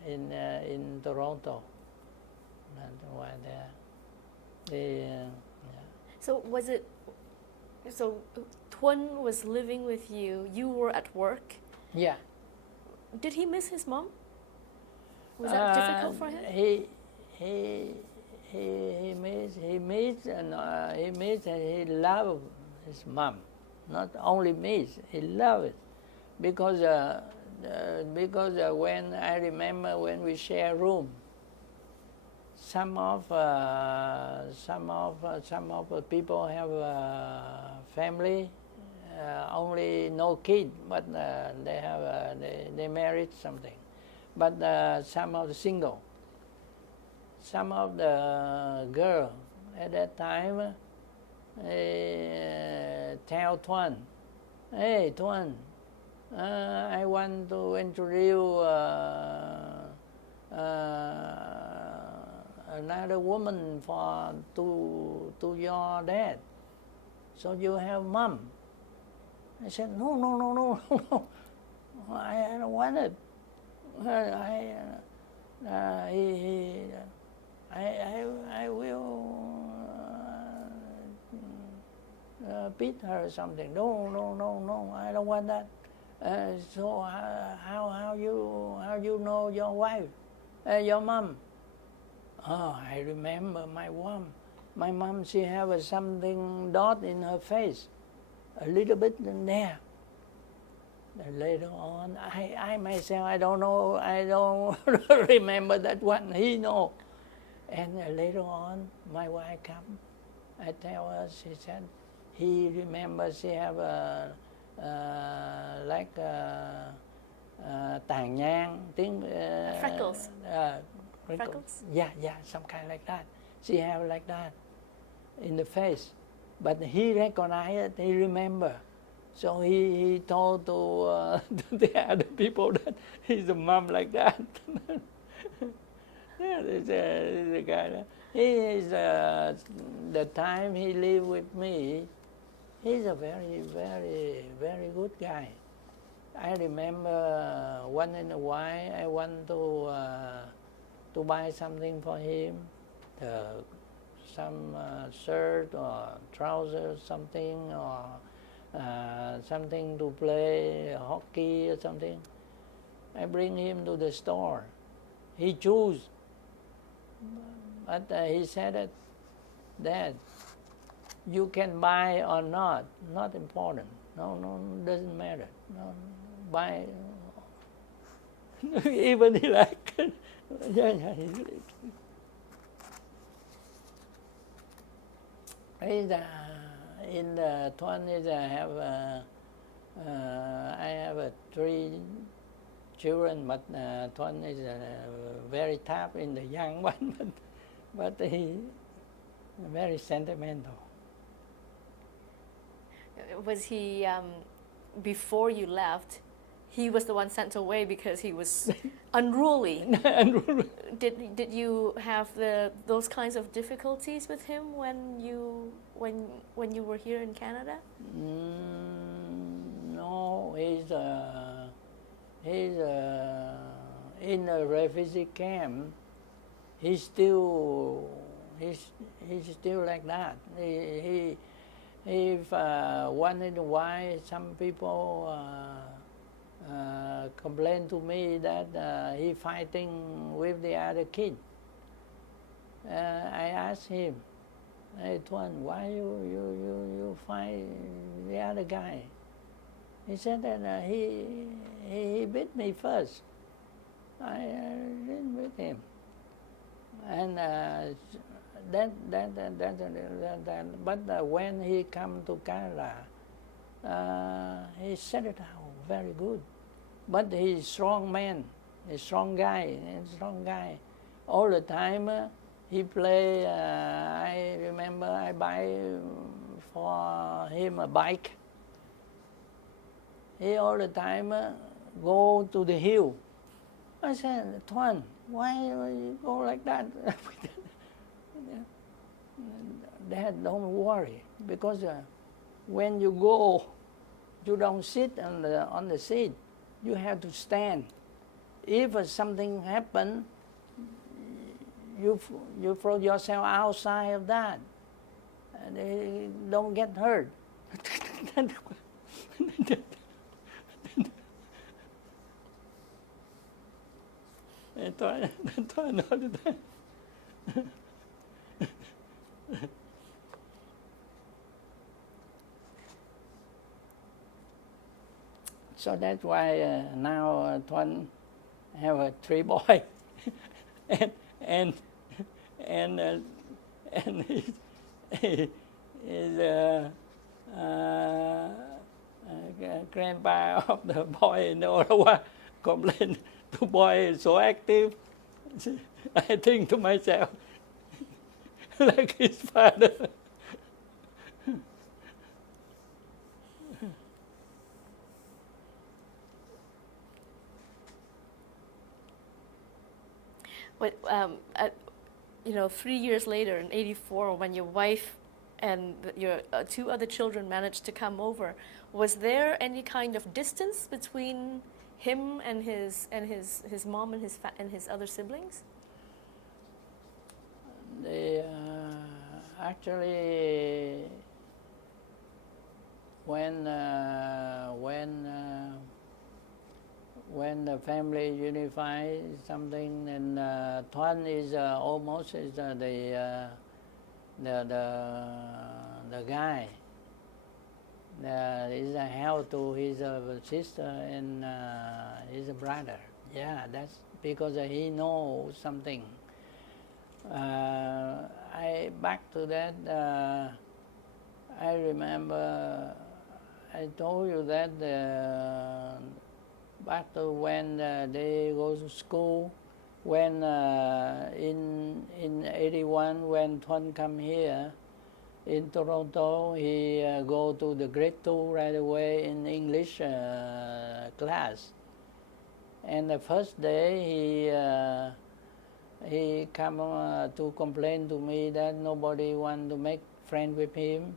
in Toronto. That's why So was it? So Tuan was living with you. You were at work. Yeah. Did he miss his mom? Was that difficult for him? He missed and he loved his mom. Not only miss, he loved it because when I remember when we share room, some of the people have family, only no kid, but they have they married something, but some of the single. Some of the girl at that time tell Tuan, "Hey Tuan, I want to introduce another woman to your dad. So you have mom." I said, no, I don't want it. I will beat her or something. No, I don't want that. So how you know your wife, your mom? Oh, I remember my mom. My mom, she have something dot in her face, a little bit in there. And later on, I myself, I don't know, I don't remember that one. He know. And later on, my wife come. I tell her, she said, he remembers she have like tàn nhang, freckles. Freckles? Yeah, some kind like that. She have like that in the face. But he recognized it, he remember. So he told to the other people that he's a mom like that. Yeah, this is a guy. He is, the time he lived with me, he's a very, very, very good guy. I remember once in a while I want to buy something for him, some shirt or trousers, something, or something to play hockey or something. I bring him to the store. He choose. But he said that, Dad, you can buy or not important. No, doesn't matter. No, buy. Even he like it. Yeah, he like it. In the 20s, I have 3 children, but Tuan is very tough in the young one. but he very sentimental. Was he, before you left, he was the one sent away because he was unruly? Did you have those kinds of difficulties with him when you were here in Canada? No, he's in a refugee camp. He's still like that. If once in a while some people complain to me that he fighting with the other kid. I asked him, "Hey Tuan, why you fight the other guy?" He said that he beat me first. I didn't beat him. And but when he come to Canada, he settled down very good. But he's strong man, a strong guy. All the time he play. I remember I buy for him a bike. He all the time go to the hill. I said, Tuan, why you go like that? Dad, don't worry, because when you go, you don't sit on the seat. You have to stand. If something happen, you throw yourself outside of that. And don't get hurt. So that's why now Tuan have 3 boys, and his grandpa of the boy in Ottawa complained, the boy is so active. I think to myself, like his father. But, 3 years later, in '84, when your wife and your 2 other children managed to come over, was there any kind of distance between him and his mom and his other siblings? They actually when the family unified something, and Tuan is almost is the guy. Is a help to his sister and his brother. Yeah, that's because he knows something. I back to that. I remember I told you that back to when they go to school, when in '81 when Tuan come here in Toronto, he go to the grade 2 right away in English class. And the first day he come to complain to me that nobody want to make friend with him,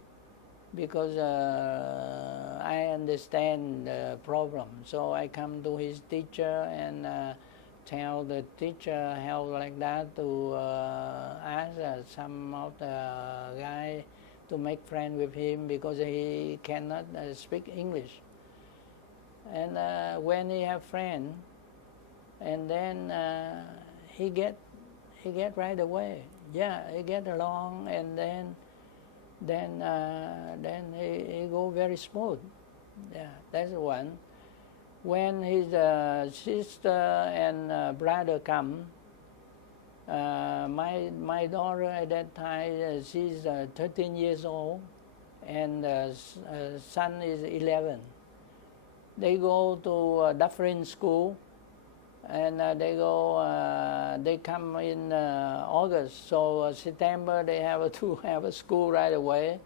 because I understand the problem. So I come to his teacher and tell the teacher how like that to ask some of the guy to make friend with him, because he cannot speak English. And when he have friend, and then he get right away. Yeah, he get along, and then he go very smooth. Yeah, that's one. When his sister and brother come, my daughter at that time, she's 13 years old, and son is 11. They go to Dufferin School, and they go. They come in August, so September they have to have a school right away,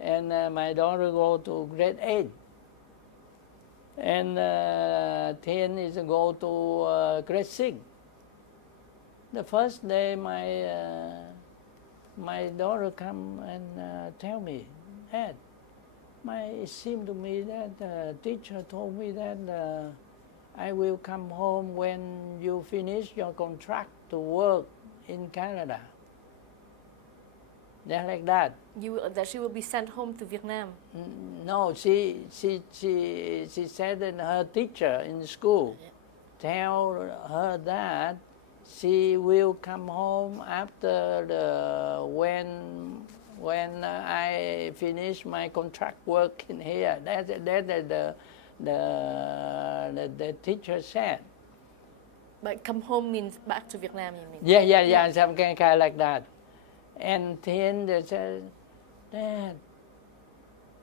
and my daughter go to grade 8, and 10 is go to grade 6. The first day, my daughter come and tell me, Dad, it seemed to me that the teacher told me that I will come home when you finish your contract to work in Canada. They're like that. That she will be sent home to Vietnam. No, she said that her teacher in school tell her that she will come home after when I finish my contract work in here. That's the teacher said. But come home means back to Vietnam, you mean? Yeah, something kind of like that. And then they said, Dad,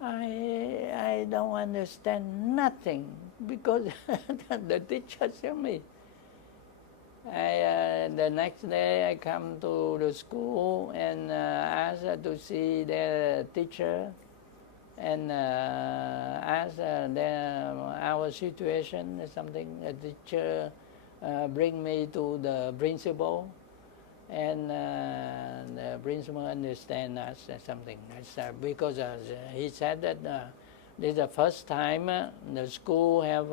I don't understand nothing because the teacher tell me. The next day I come to the school and ask to see the teacher and ask our situation or something. The teacher bring me to the principal, and the principal understand us or something. Because he said that this is the first time the school have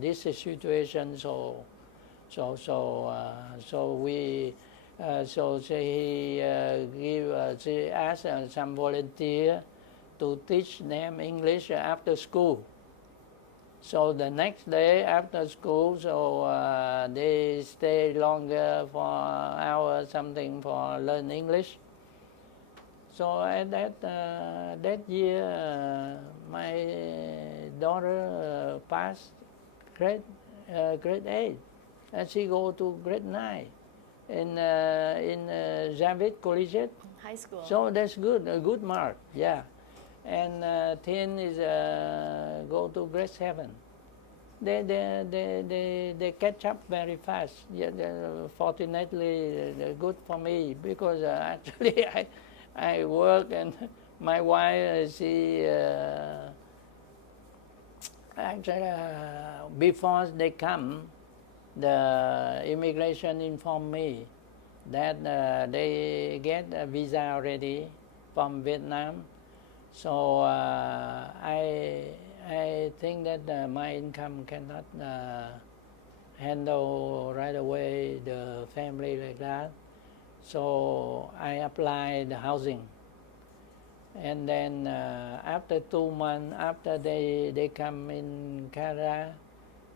this situation, so she asked some volunteer to teach them English after school. So the next day after school, so they stay longer for an hour or something for learn English. So at that year, my daughter passed grade 8. And she go to grade 9 in Javid Collegiate. High school. So that's good, a good mark, yeah. And 10 is go to grade 7. They catch up very fast. Yeah, fortunately, good for me because actually I work and my wife she actually before they come. The immigration informed me that they get a visa already from Vietnam. So I think that my income cannot handle right away the family like that. So I applied the housing. And then after 2 months, after they come in Canada,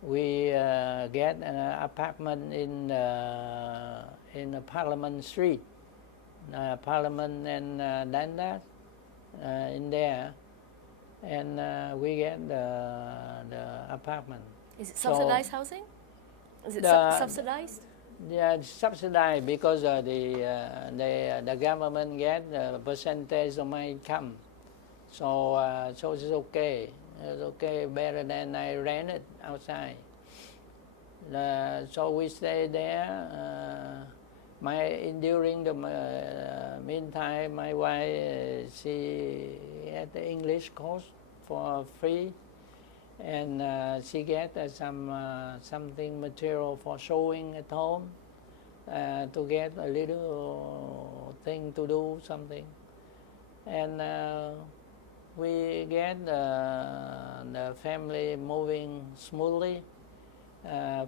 we get an apartment in the Parliament Street, Parliament and Dundas, in there, and we get the apartment. Is it subsidized housing? Is it subsidized? Yeah, it's subsidized because the government get a percentage of my income, so it's okay. It's okay, better than I rent it outside. So we stay there. During the meantime, my wife she had the English course for free, and she get something material for showing at home to get a little thing to do something, and. We get the family moving smoothly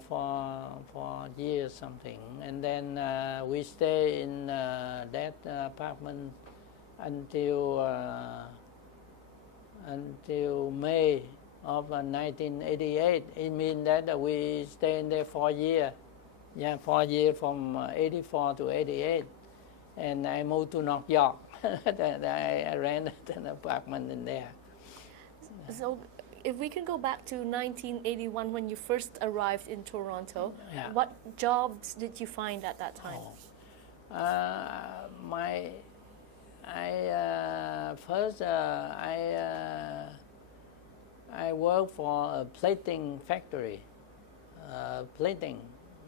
for years something, and then we stay in that apartment until May of 1988. It means that we stay in there 4 years. Yeah, 4 years from 84 to 88, and I moved to New York. I rented an apartment in there. So if we can go back to 1981 when you first arrived in Toronto, what jobs did you find at that time? I worked for a plating factory plating.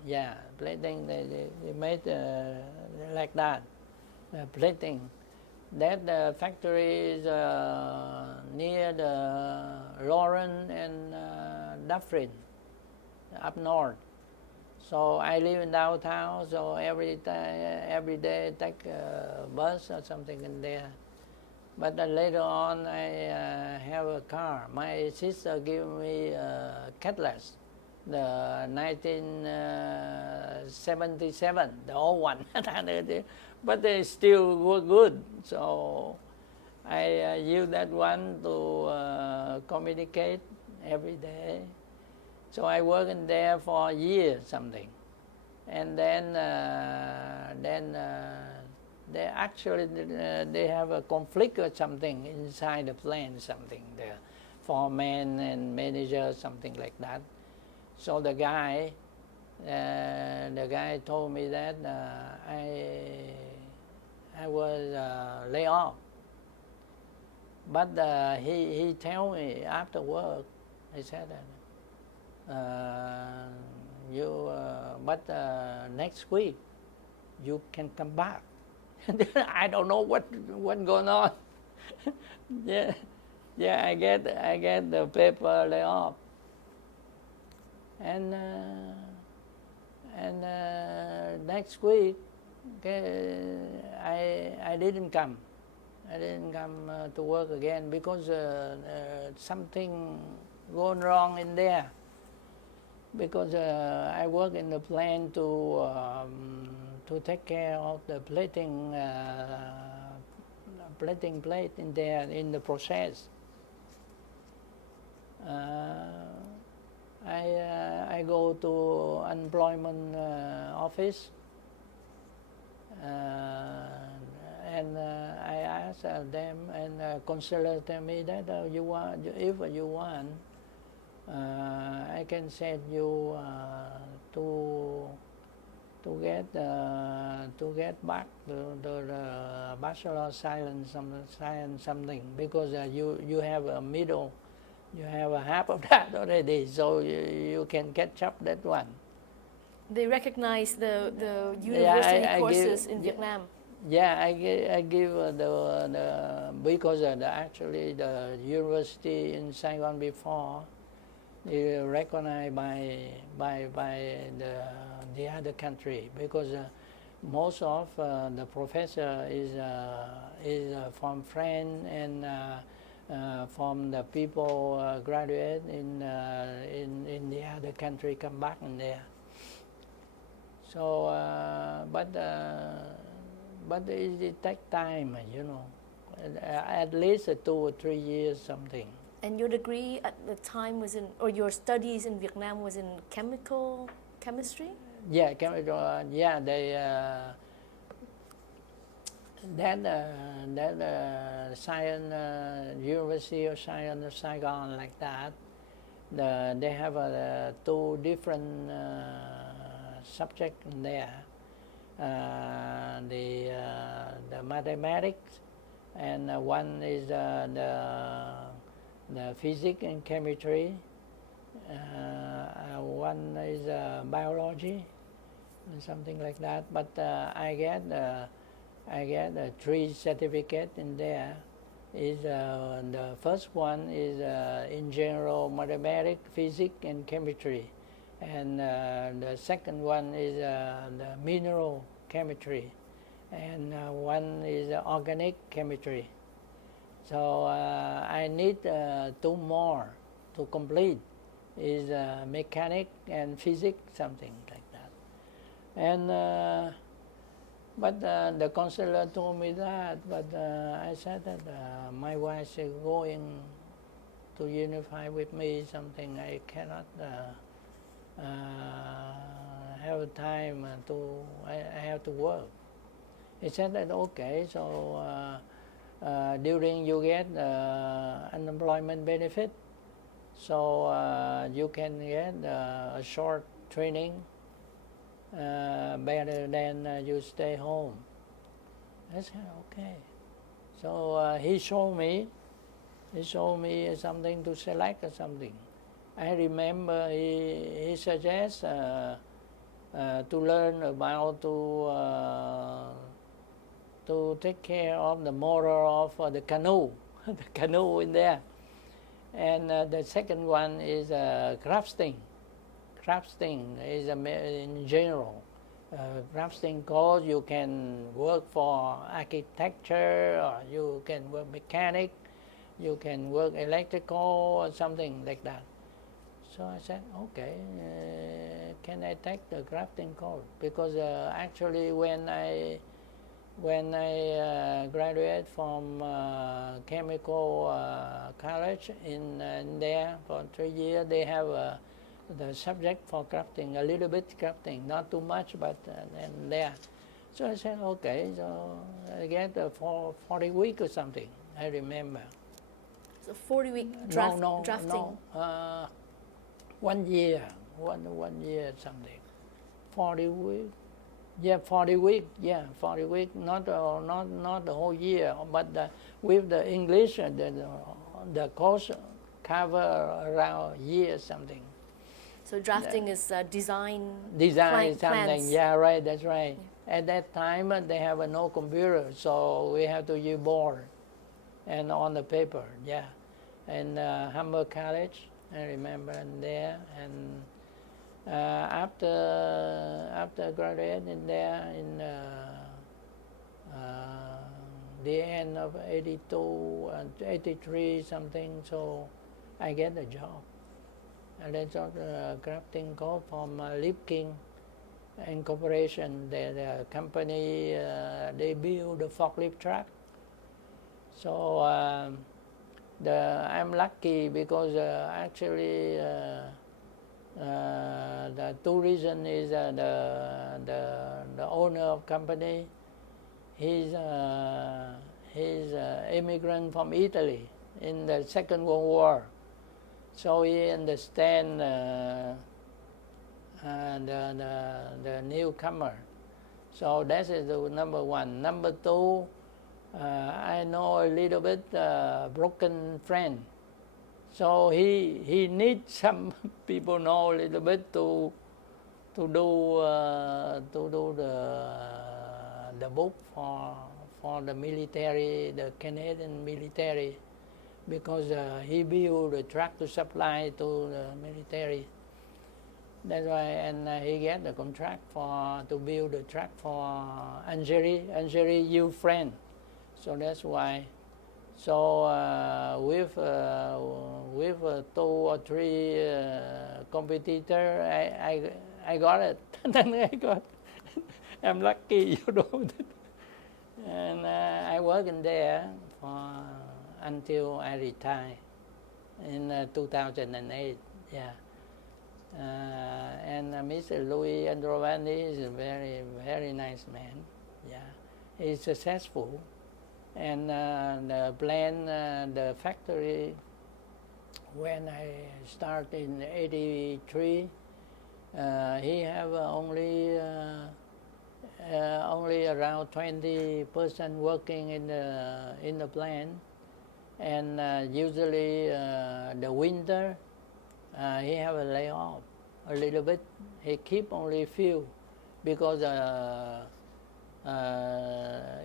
Yeah, plating. They made like that, plating. That factory is near the Lauren and Dufferin, up north. So I live in downtown, so every day take a bus or something in there. But then later on, I have a car. My sister gave me a Cadillac, the 1977, the old one. But they still work good. So I use that one to communicate every day. So I work in there for a year something, and then they actually they have a conflict or something inside the plant, something there, foreman and manager, something like that. So the guy told me that I was laid off, but he told me after work, he said that. But next week you can come back. I don't know what going on. yeah, I get the paper layoff, and next week I didn't come. I didn't come to work again because something going wrong in there. Because I work in the plant to take care of the plating plate in there in the process. I go to unemployment office and I ask them, and counselor tell me that if you want. I can send you to get back the Bachelor of Science something, because you have a middle, you have a half of that already, so you can catch up that one. They recognize the university courses in Vietnam. Yeah, I give because actually the university in Saigon before. They recognized by the other country, because most of the professor is from France and from the people graduate in the other country, come back in there. So but it takes time, at least 2 or 3 years something. And your degree at the time was in, or your studies in Vietnam was in chemistry? Yeah, chemical. Yeah, they that Science University of Science of Saigon, like that. They have 2 different subjects in there. The mathematics, and one is the physics and chemistry, one is biology, something like that. But I get 3 certificates in there. Is the first one is in general mathematics, physics, and chemistry, and the second one is the mineral chemistry, and one is organic chemistry. So I need 2 more to complete, is mechanics and physics, something like that. And but the counselor told me that, but I said that my wife is going to unify with me, something I cannot have time I have to work. He said that okay, so during you get unemployment benefit, so you can get a short training better than you stay home. I said okay. So he showed me something to select or something. I remember he suggests to learn about to take care of the motor of the canoe, the canoe in there. And the second one is crafting. Crafting is in general. Crafting course, you can work for architecture, or you can work mechanic, you can work electrical, or something like that. So I said, okay, can I take the crafting course? Because actually when I graduated from chemical college in there for 3 years, they have the subject for crafting, a little bit crafting, not too much, but then there. So I said, okay, so I get for 40 weeks or something, I remember. So 40-week drafting? No, 1 year, one year something. 40 weeks. Yeah, 40 weeks. Yeah, 40 weeks. Not the whole year, but with the English, the course cover around a year something. So drafting is design something. plans. Yeah, right. That's right. Yeah. At that time, they have no computer, so we have to use board and on the paper. Yeah, and Hamburg College, I remember, there and. After graduating there in the end of 82 and 83 something, so I get a job. And then got a crafting course from Lipking Incorporation. The company, they build the forklift truck. So I'm lucky because actually the two reasons is the owner of company, he's immigrant from Italy in the Second World War, so he understands the newcomer. So that is the number one. Number two, I know a little bit broken French. So he needs some people know a little bit to do the book for the military, the Canadian military, because he built a truck to supply to the military. That's why, and he get the contract to build the truck for Algeria, Ukraine. So that's why. So with 2 or 3 competitor, I got it. Then I'm lucky, you know. And I work in there until I retire in 2008. Yeah. And Mr. Louis Androvani is a very, very nice man. Yeah, he's successful. And the plant, the factory, when I started in 83, he have only around 20% working in the plant, and usually the winter he have a layoff a little bit. He keep only few because.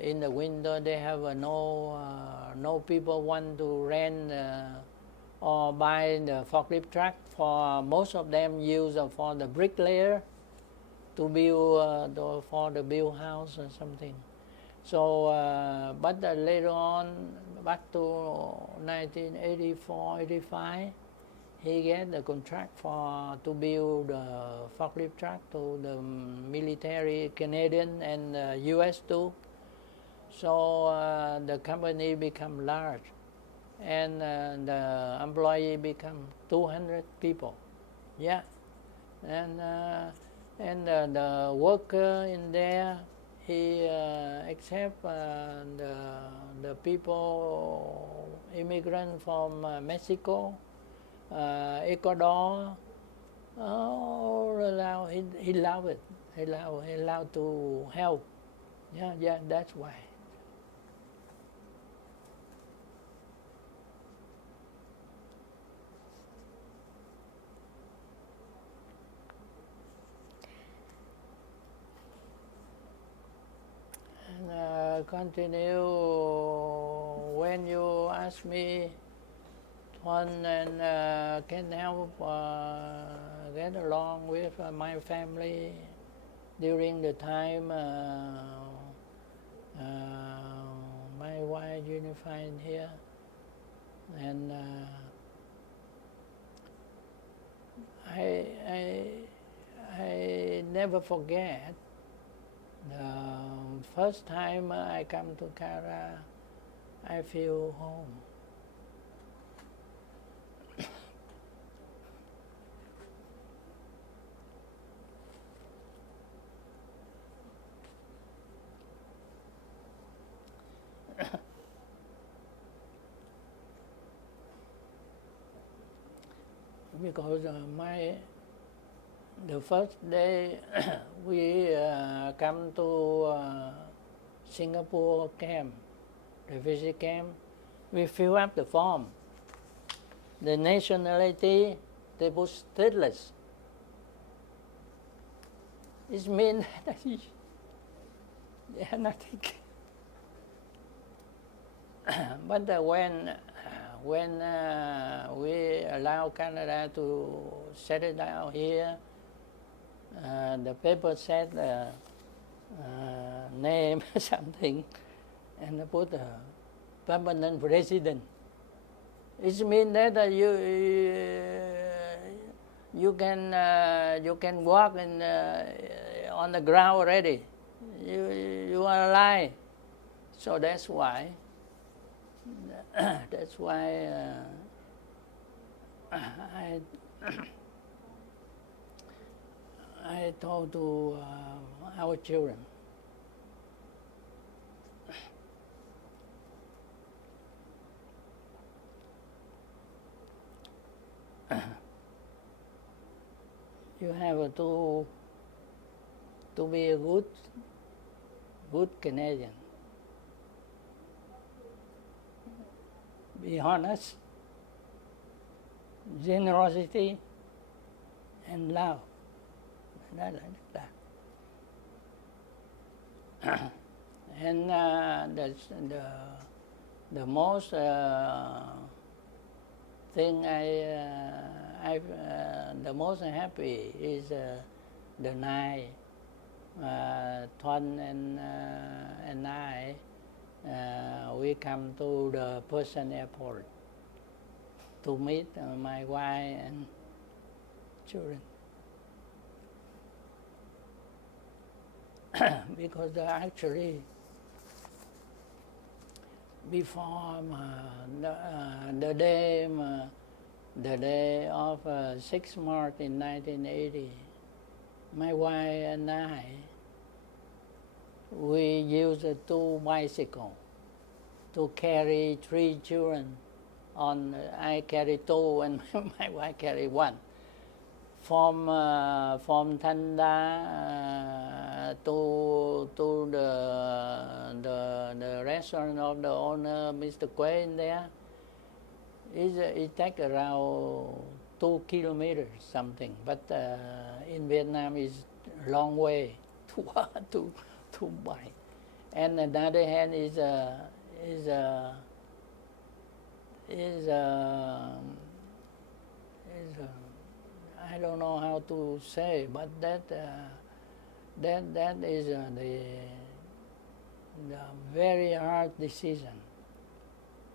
In the winter, they have no people want to rent or buy the forklift truck. For most of them, use for the bricklayer to build for the build house or something. So, but later on, back to 1984, 85. He get the contract to build a forklift truck to the military, Canadian and U.S. too. So the company become large, and the employee become 200 people. Yeah, and the worker in there, he accept the people, immigrant from Mexico. Ecuador, he loved it. He loved to help. Yeah, that's why. continue when you ask me one and can help get along with my family during the time my wife unified here, and I never forget the first time I come to Coeurs, I feel home. Because the first day we come to Singapore camp, refugee camp, we fill up the form. The nationality, they put stateless. It means that they have nothing. But when we allow Canada to settle down here, the paper said name something, and put permanent resident. It means that you can walk on the ground already. You are alive. So that's why. That's why I told to our children, you have to be a good Canadian. Be honest, generosity, and love. And that's the most thing the most happy is the night Tuan and I we come to the Persian airport to meet my wife and children. Because actually before the day of 6 March in 1980, my wife and I, we used 2 bicycles to carry 3 children. I carry 2 and my wife carry 1. From Tanda to the restaurant of the owner, Mr. Coeurs in there. It takes around 2 kilometers something, but in Vietnam is a long way to buy. And on the other hand is I don't know how to say, but that is the very hard decision,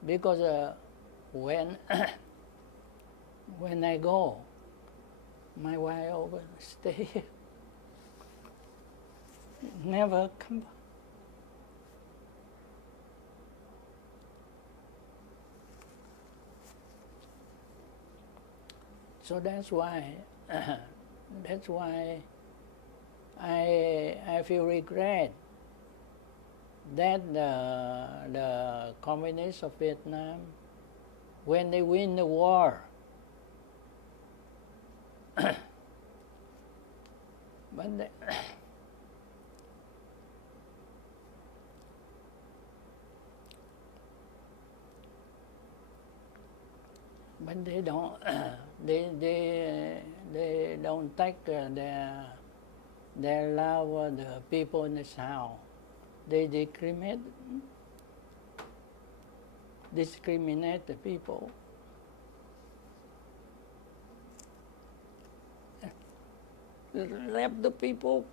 because when when I go, my wife always stay here, never come back. So that's why I feel regret that the communists of Vietnam, when they win the war, but they don't they don't take their love the people in the South. they discriminate the people. Left the people.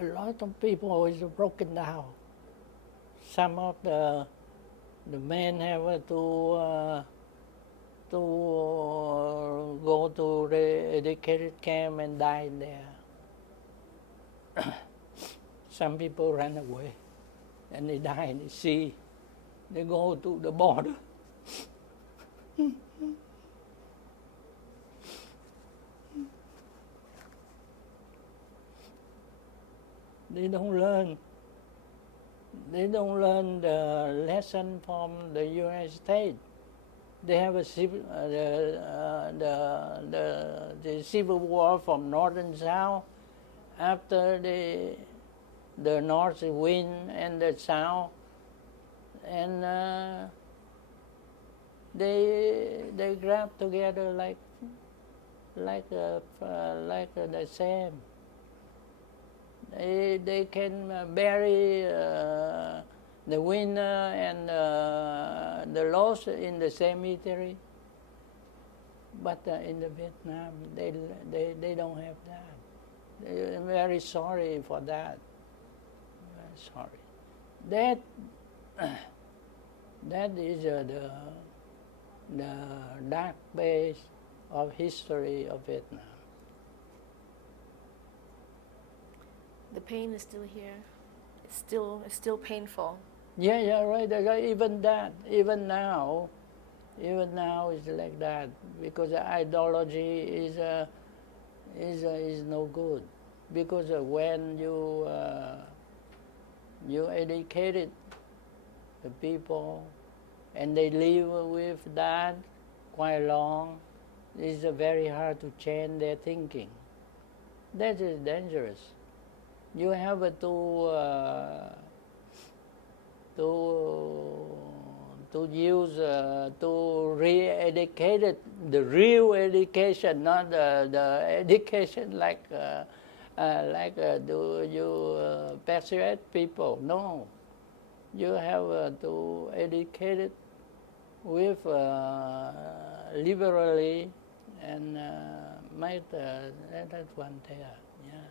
A lot of people is broken down. Some of the men have to go to the educated camp and die there. Some people run away and they die in the sea. They go to the border. They don't learn. They don't learn the lesson from the United States. They have a the civil war from North and South. After the North win and the South, and they grab together like the same. They can bury the winner and the loss in the cemetery, but in the Vietnam they don't have that. I'm very sorry for that. Very sorry. That is the dark base of history of Vietnam. The pain is still here. It's still painful. Yeah, right. Even now, it's like that, because the ideology is no good. Because when you educated the people and they live with that quite long, it's very hard to change their thinking. That is dangerous. You have to use to re-educate the real education, not the education like do you persuade people. No, you have to educate it with liberally and make that one there. Yeah.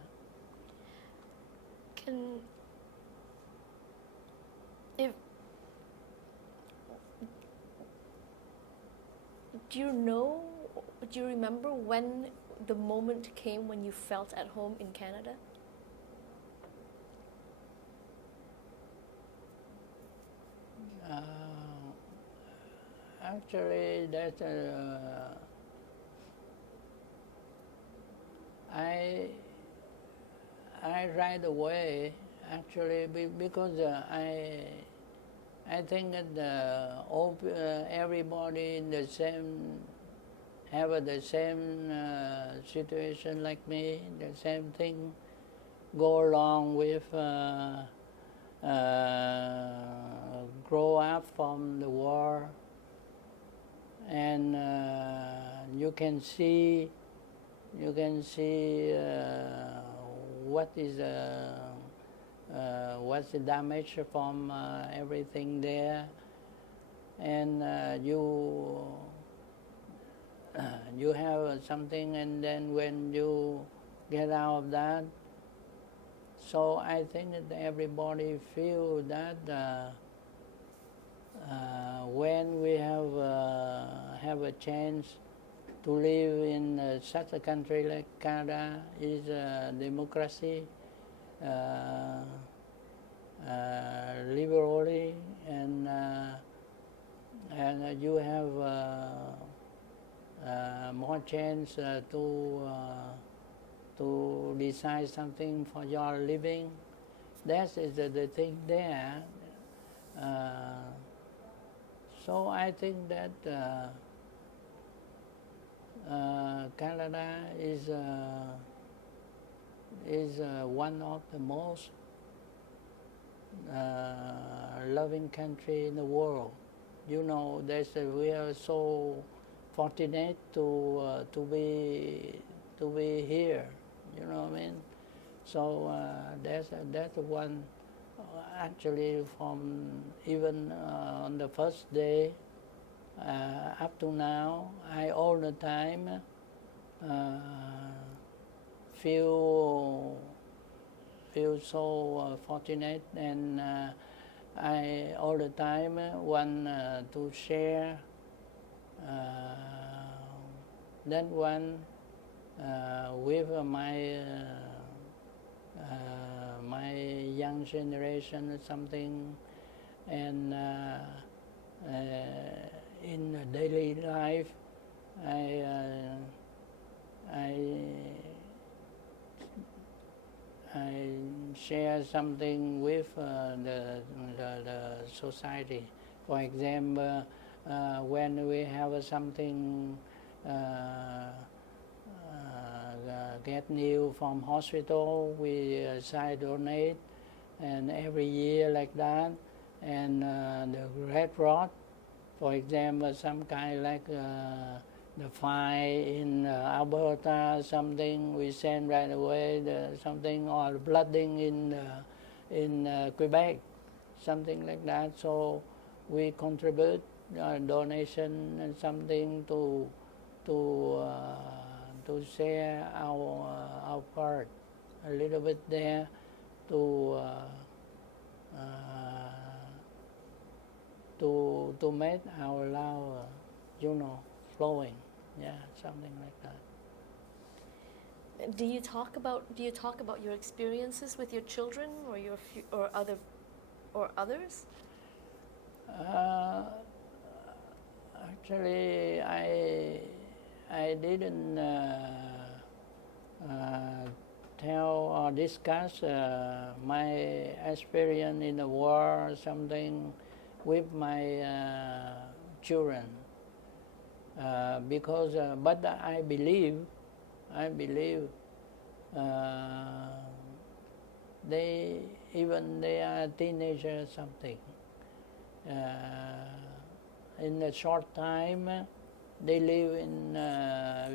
Do you remember when the moment came when you felt at home in Canada? Actually, that I right away, actually, because I think that everybody in the same have the same situation like me, the same thing, go along with grow up from the war, and you can see what's the damage from everything there, and you have something, and then when you get out of that, so I think that everybody feel that when we have a chance to live in such a country like Canada, is democracy, liberally, and you have more chance to decide something for your living. That is the thing there. So I think that Canada is one of the most loving country in the world. You know, we are so fortunate to be here. You know what I mean? So that's one. Actually, from even on the first day up to now, I all the time feel so fortunate, and I all the time want to share that one with my young generation or something, and in daily life, I share something with the society. For example, when we have something get new from hospital, we side donate, and every year like that. And the Red Rod, for example, some kind like the fire in Alberta, something we send right away, something, or flooding in Quebec, something like that. So we contribute donation and something to share our part a little bit there to make our love, flowing. Yeah, something like that. Do you talk about your experiences with your children or others? Actually, I didn't tell or discuss my experience in the war or something with my children, because but I believe they are teenagers something. In a short time, they live in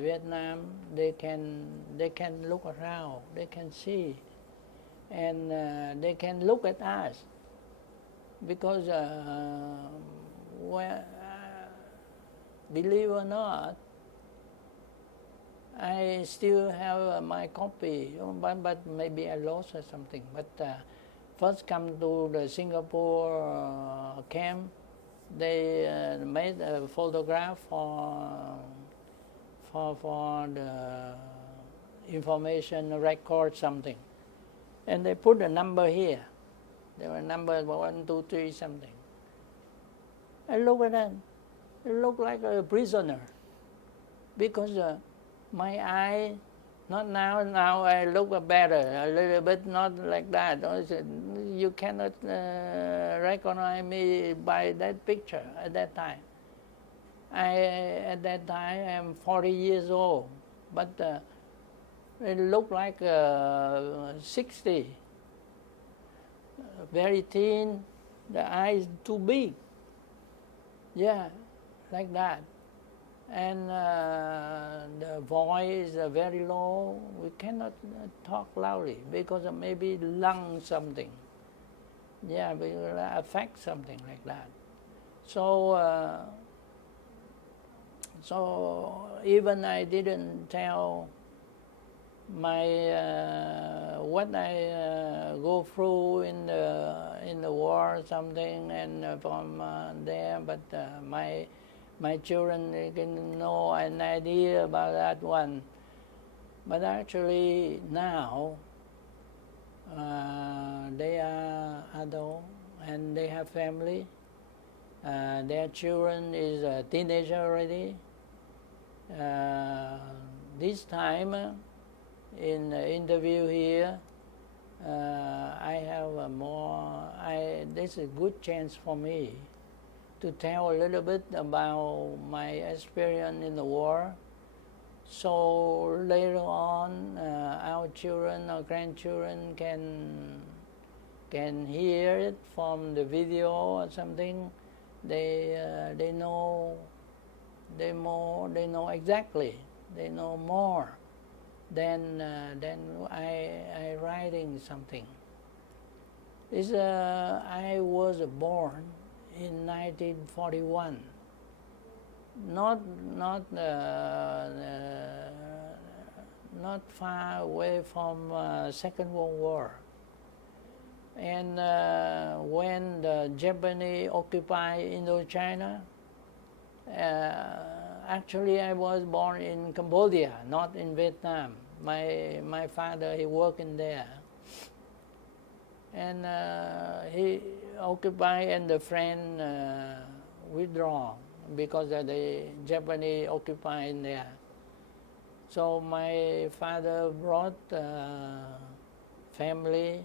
Vietnam. They can look around. They can see, and they can look at us, because believe or not, I still have my copy, but maybe I lost or something. But first come to the Singapore camp, they made a photograph for the information record something, and they put a number here. There were numbers 1, 2, 3 something. I look at that. It looked like a prisoner, because my eye, not now. Now I look better a little bit, not like that. You cannot recognize me by that picture at that time. At that time I'm 40 years old, but it looked like 60. Very thin, the eyes too big. Yeah, like that. And the voice is very low. We cannot talk loudly because of maybe lung something. Yeah, it will affect something like that. So even I didn't tell my what I go through in the war or something, and from there, but my children, they can know an idea about that one. But actually now they are adult and they have family. Their children is a teenager already. This time in the interview here, I have this is a good chance for me to tell a little bit about my experience in the war, So later on, our children or grandchildren can hear it from the video or something. They know exactly. They know more than I writing something. I was born in 1941. Not far away from Second World War. And when the Japanese occupied Indochina, actually I was born in Cambodia, not in Vietnam. My father, he worked in there. And he occupied and the friend withdraw because of the Japanese occupying there. So my father brought family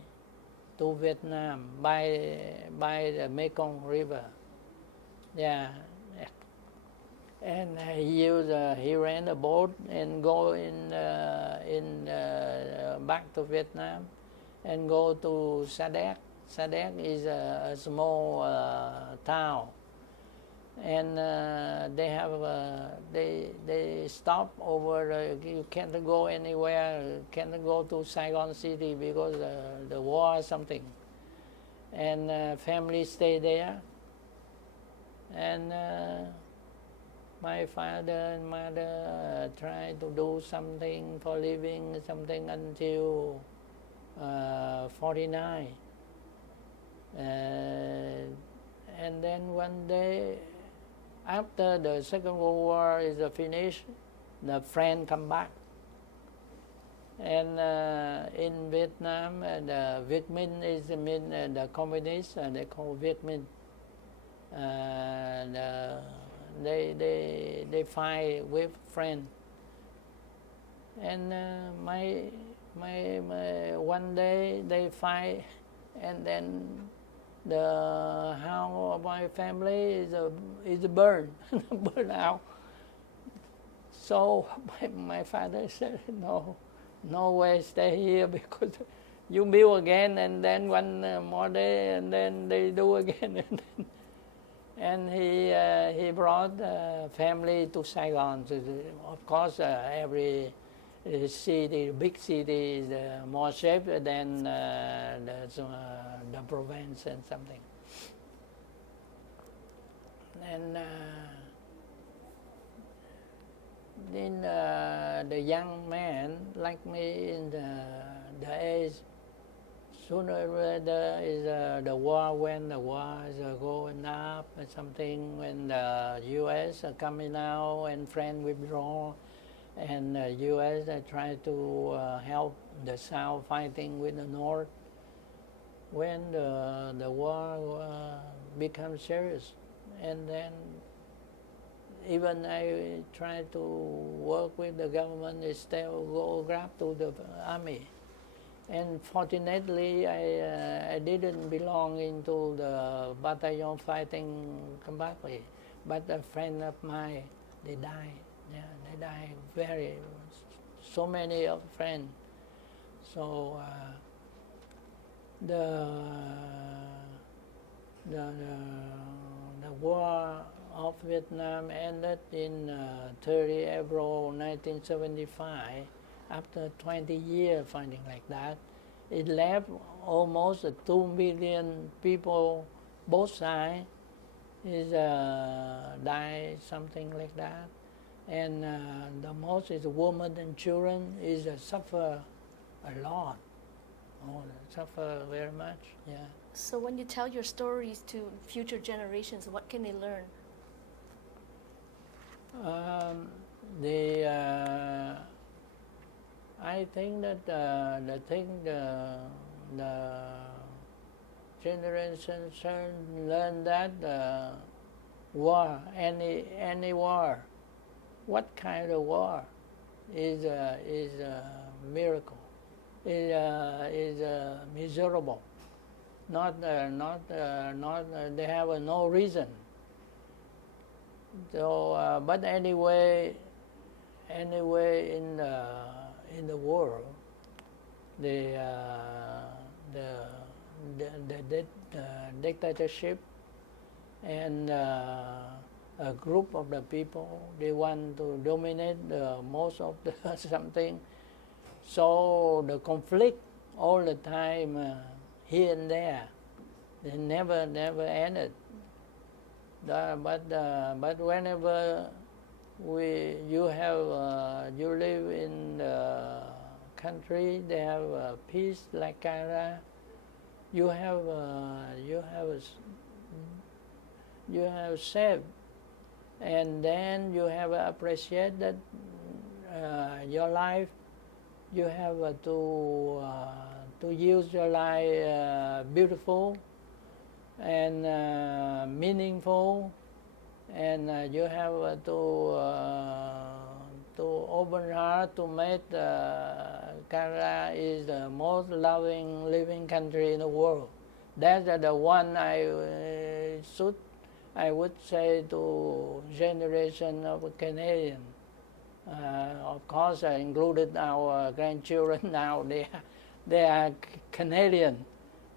to Vietnam by the Mekong River. Yeah, and he ran a boat and go back to Vietnam and go to Sa Đéc. Sa Đéc is a small town. And they stop over. You can't go anywhere. Can't go to Saigon City because the war or something. And family stay there. And my father and mother try to do something for living, something until 49. And then one day, after the Second World War is finished, the friend come back. And in Vietnam, the Vietnamese is the communists, they call Vietnamese. They fight with friend. And my one day they fight, and then the house of my family is burned, burned out. So my father said, no way, stay here because you build again, and then one more day, and then they do again. And he brought family to Saigon. So of course, every city, big city, is more safe than the province and something. And then the young man like me in the age, sooner or later is the war, when the war is going up or something, when the U.S. are coming out and friends withdraw, and the U.S. try to help the South fighting with the North. When the war becomes serious, and then even I try to work with the government, they still go grab to the army. And fortunately, I didn't belong into the battalion fighting compactly, but a friend of mine, they died. Yeah, they died so many of friends. So the war of Vietnam ended in 30 April 1975. After 20 years fighting like that, it left almost 2 million people, both sides, is died, something like that. And the most is women and children is suffer a lot. Oh, suffer very much, yeah. So when you tell your stories to future generations, what can they learn? I think that the generation learn that war, any war, what kind of war, is a miracle, is miserable. Not they have no reason. So, but anyway, anywhere in the world, the dictatorship and a group of the people, they want to dominate most of the something. So the conflict all the time here and there, they never ended. But whenever you live in the country, they have peace like Canada. You have safe, and then you have appreciate that your life. You have to use your life beautiful and meaningful, and you have to open heart to make Canada is the most loving living country in the world. That's the one I would say to generation of Canadian. Of course, I included our grandchildren now. They are Canadian.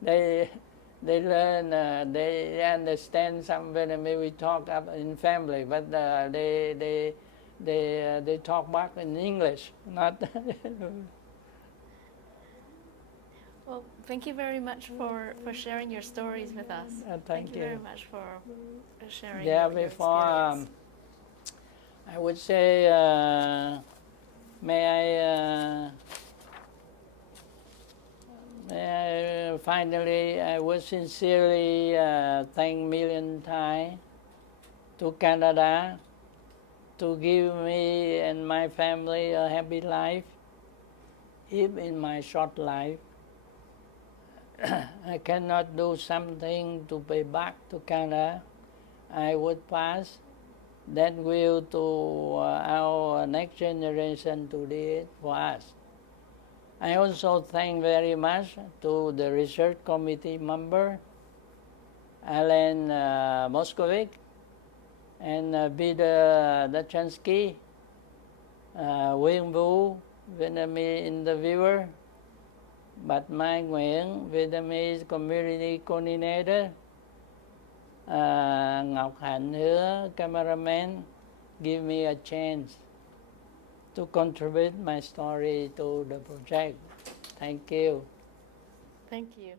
They learn. They understand some Vietnamese. We talk up in family, but they talk back in English. Not. Well, thank you very much for sharing your stories with us. Thank you very much for sharing yeah, your before experience. I would say, may I finally, I would sincerely thank million times to Canada to give me and my family a happy life, even in my short life. I cannot do something to pay back to Canada. I would pass that will to our next generation to do it for us. I also thank very much to the research committee member, Alan Moskovic, and Peter Dachansky, Nguyên Vũ, Vietnamese interviewer, Bạch Mai Nguyễn, Vietnamese community coordinator, Ngọc Hạnh Hứa, cameraman, give me a chance to contribute my story to the project. Thank you. Thank you.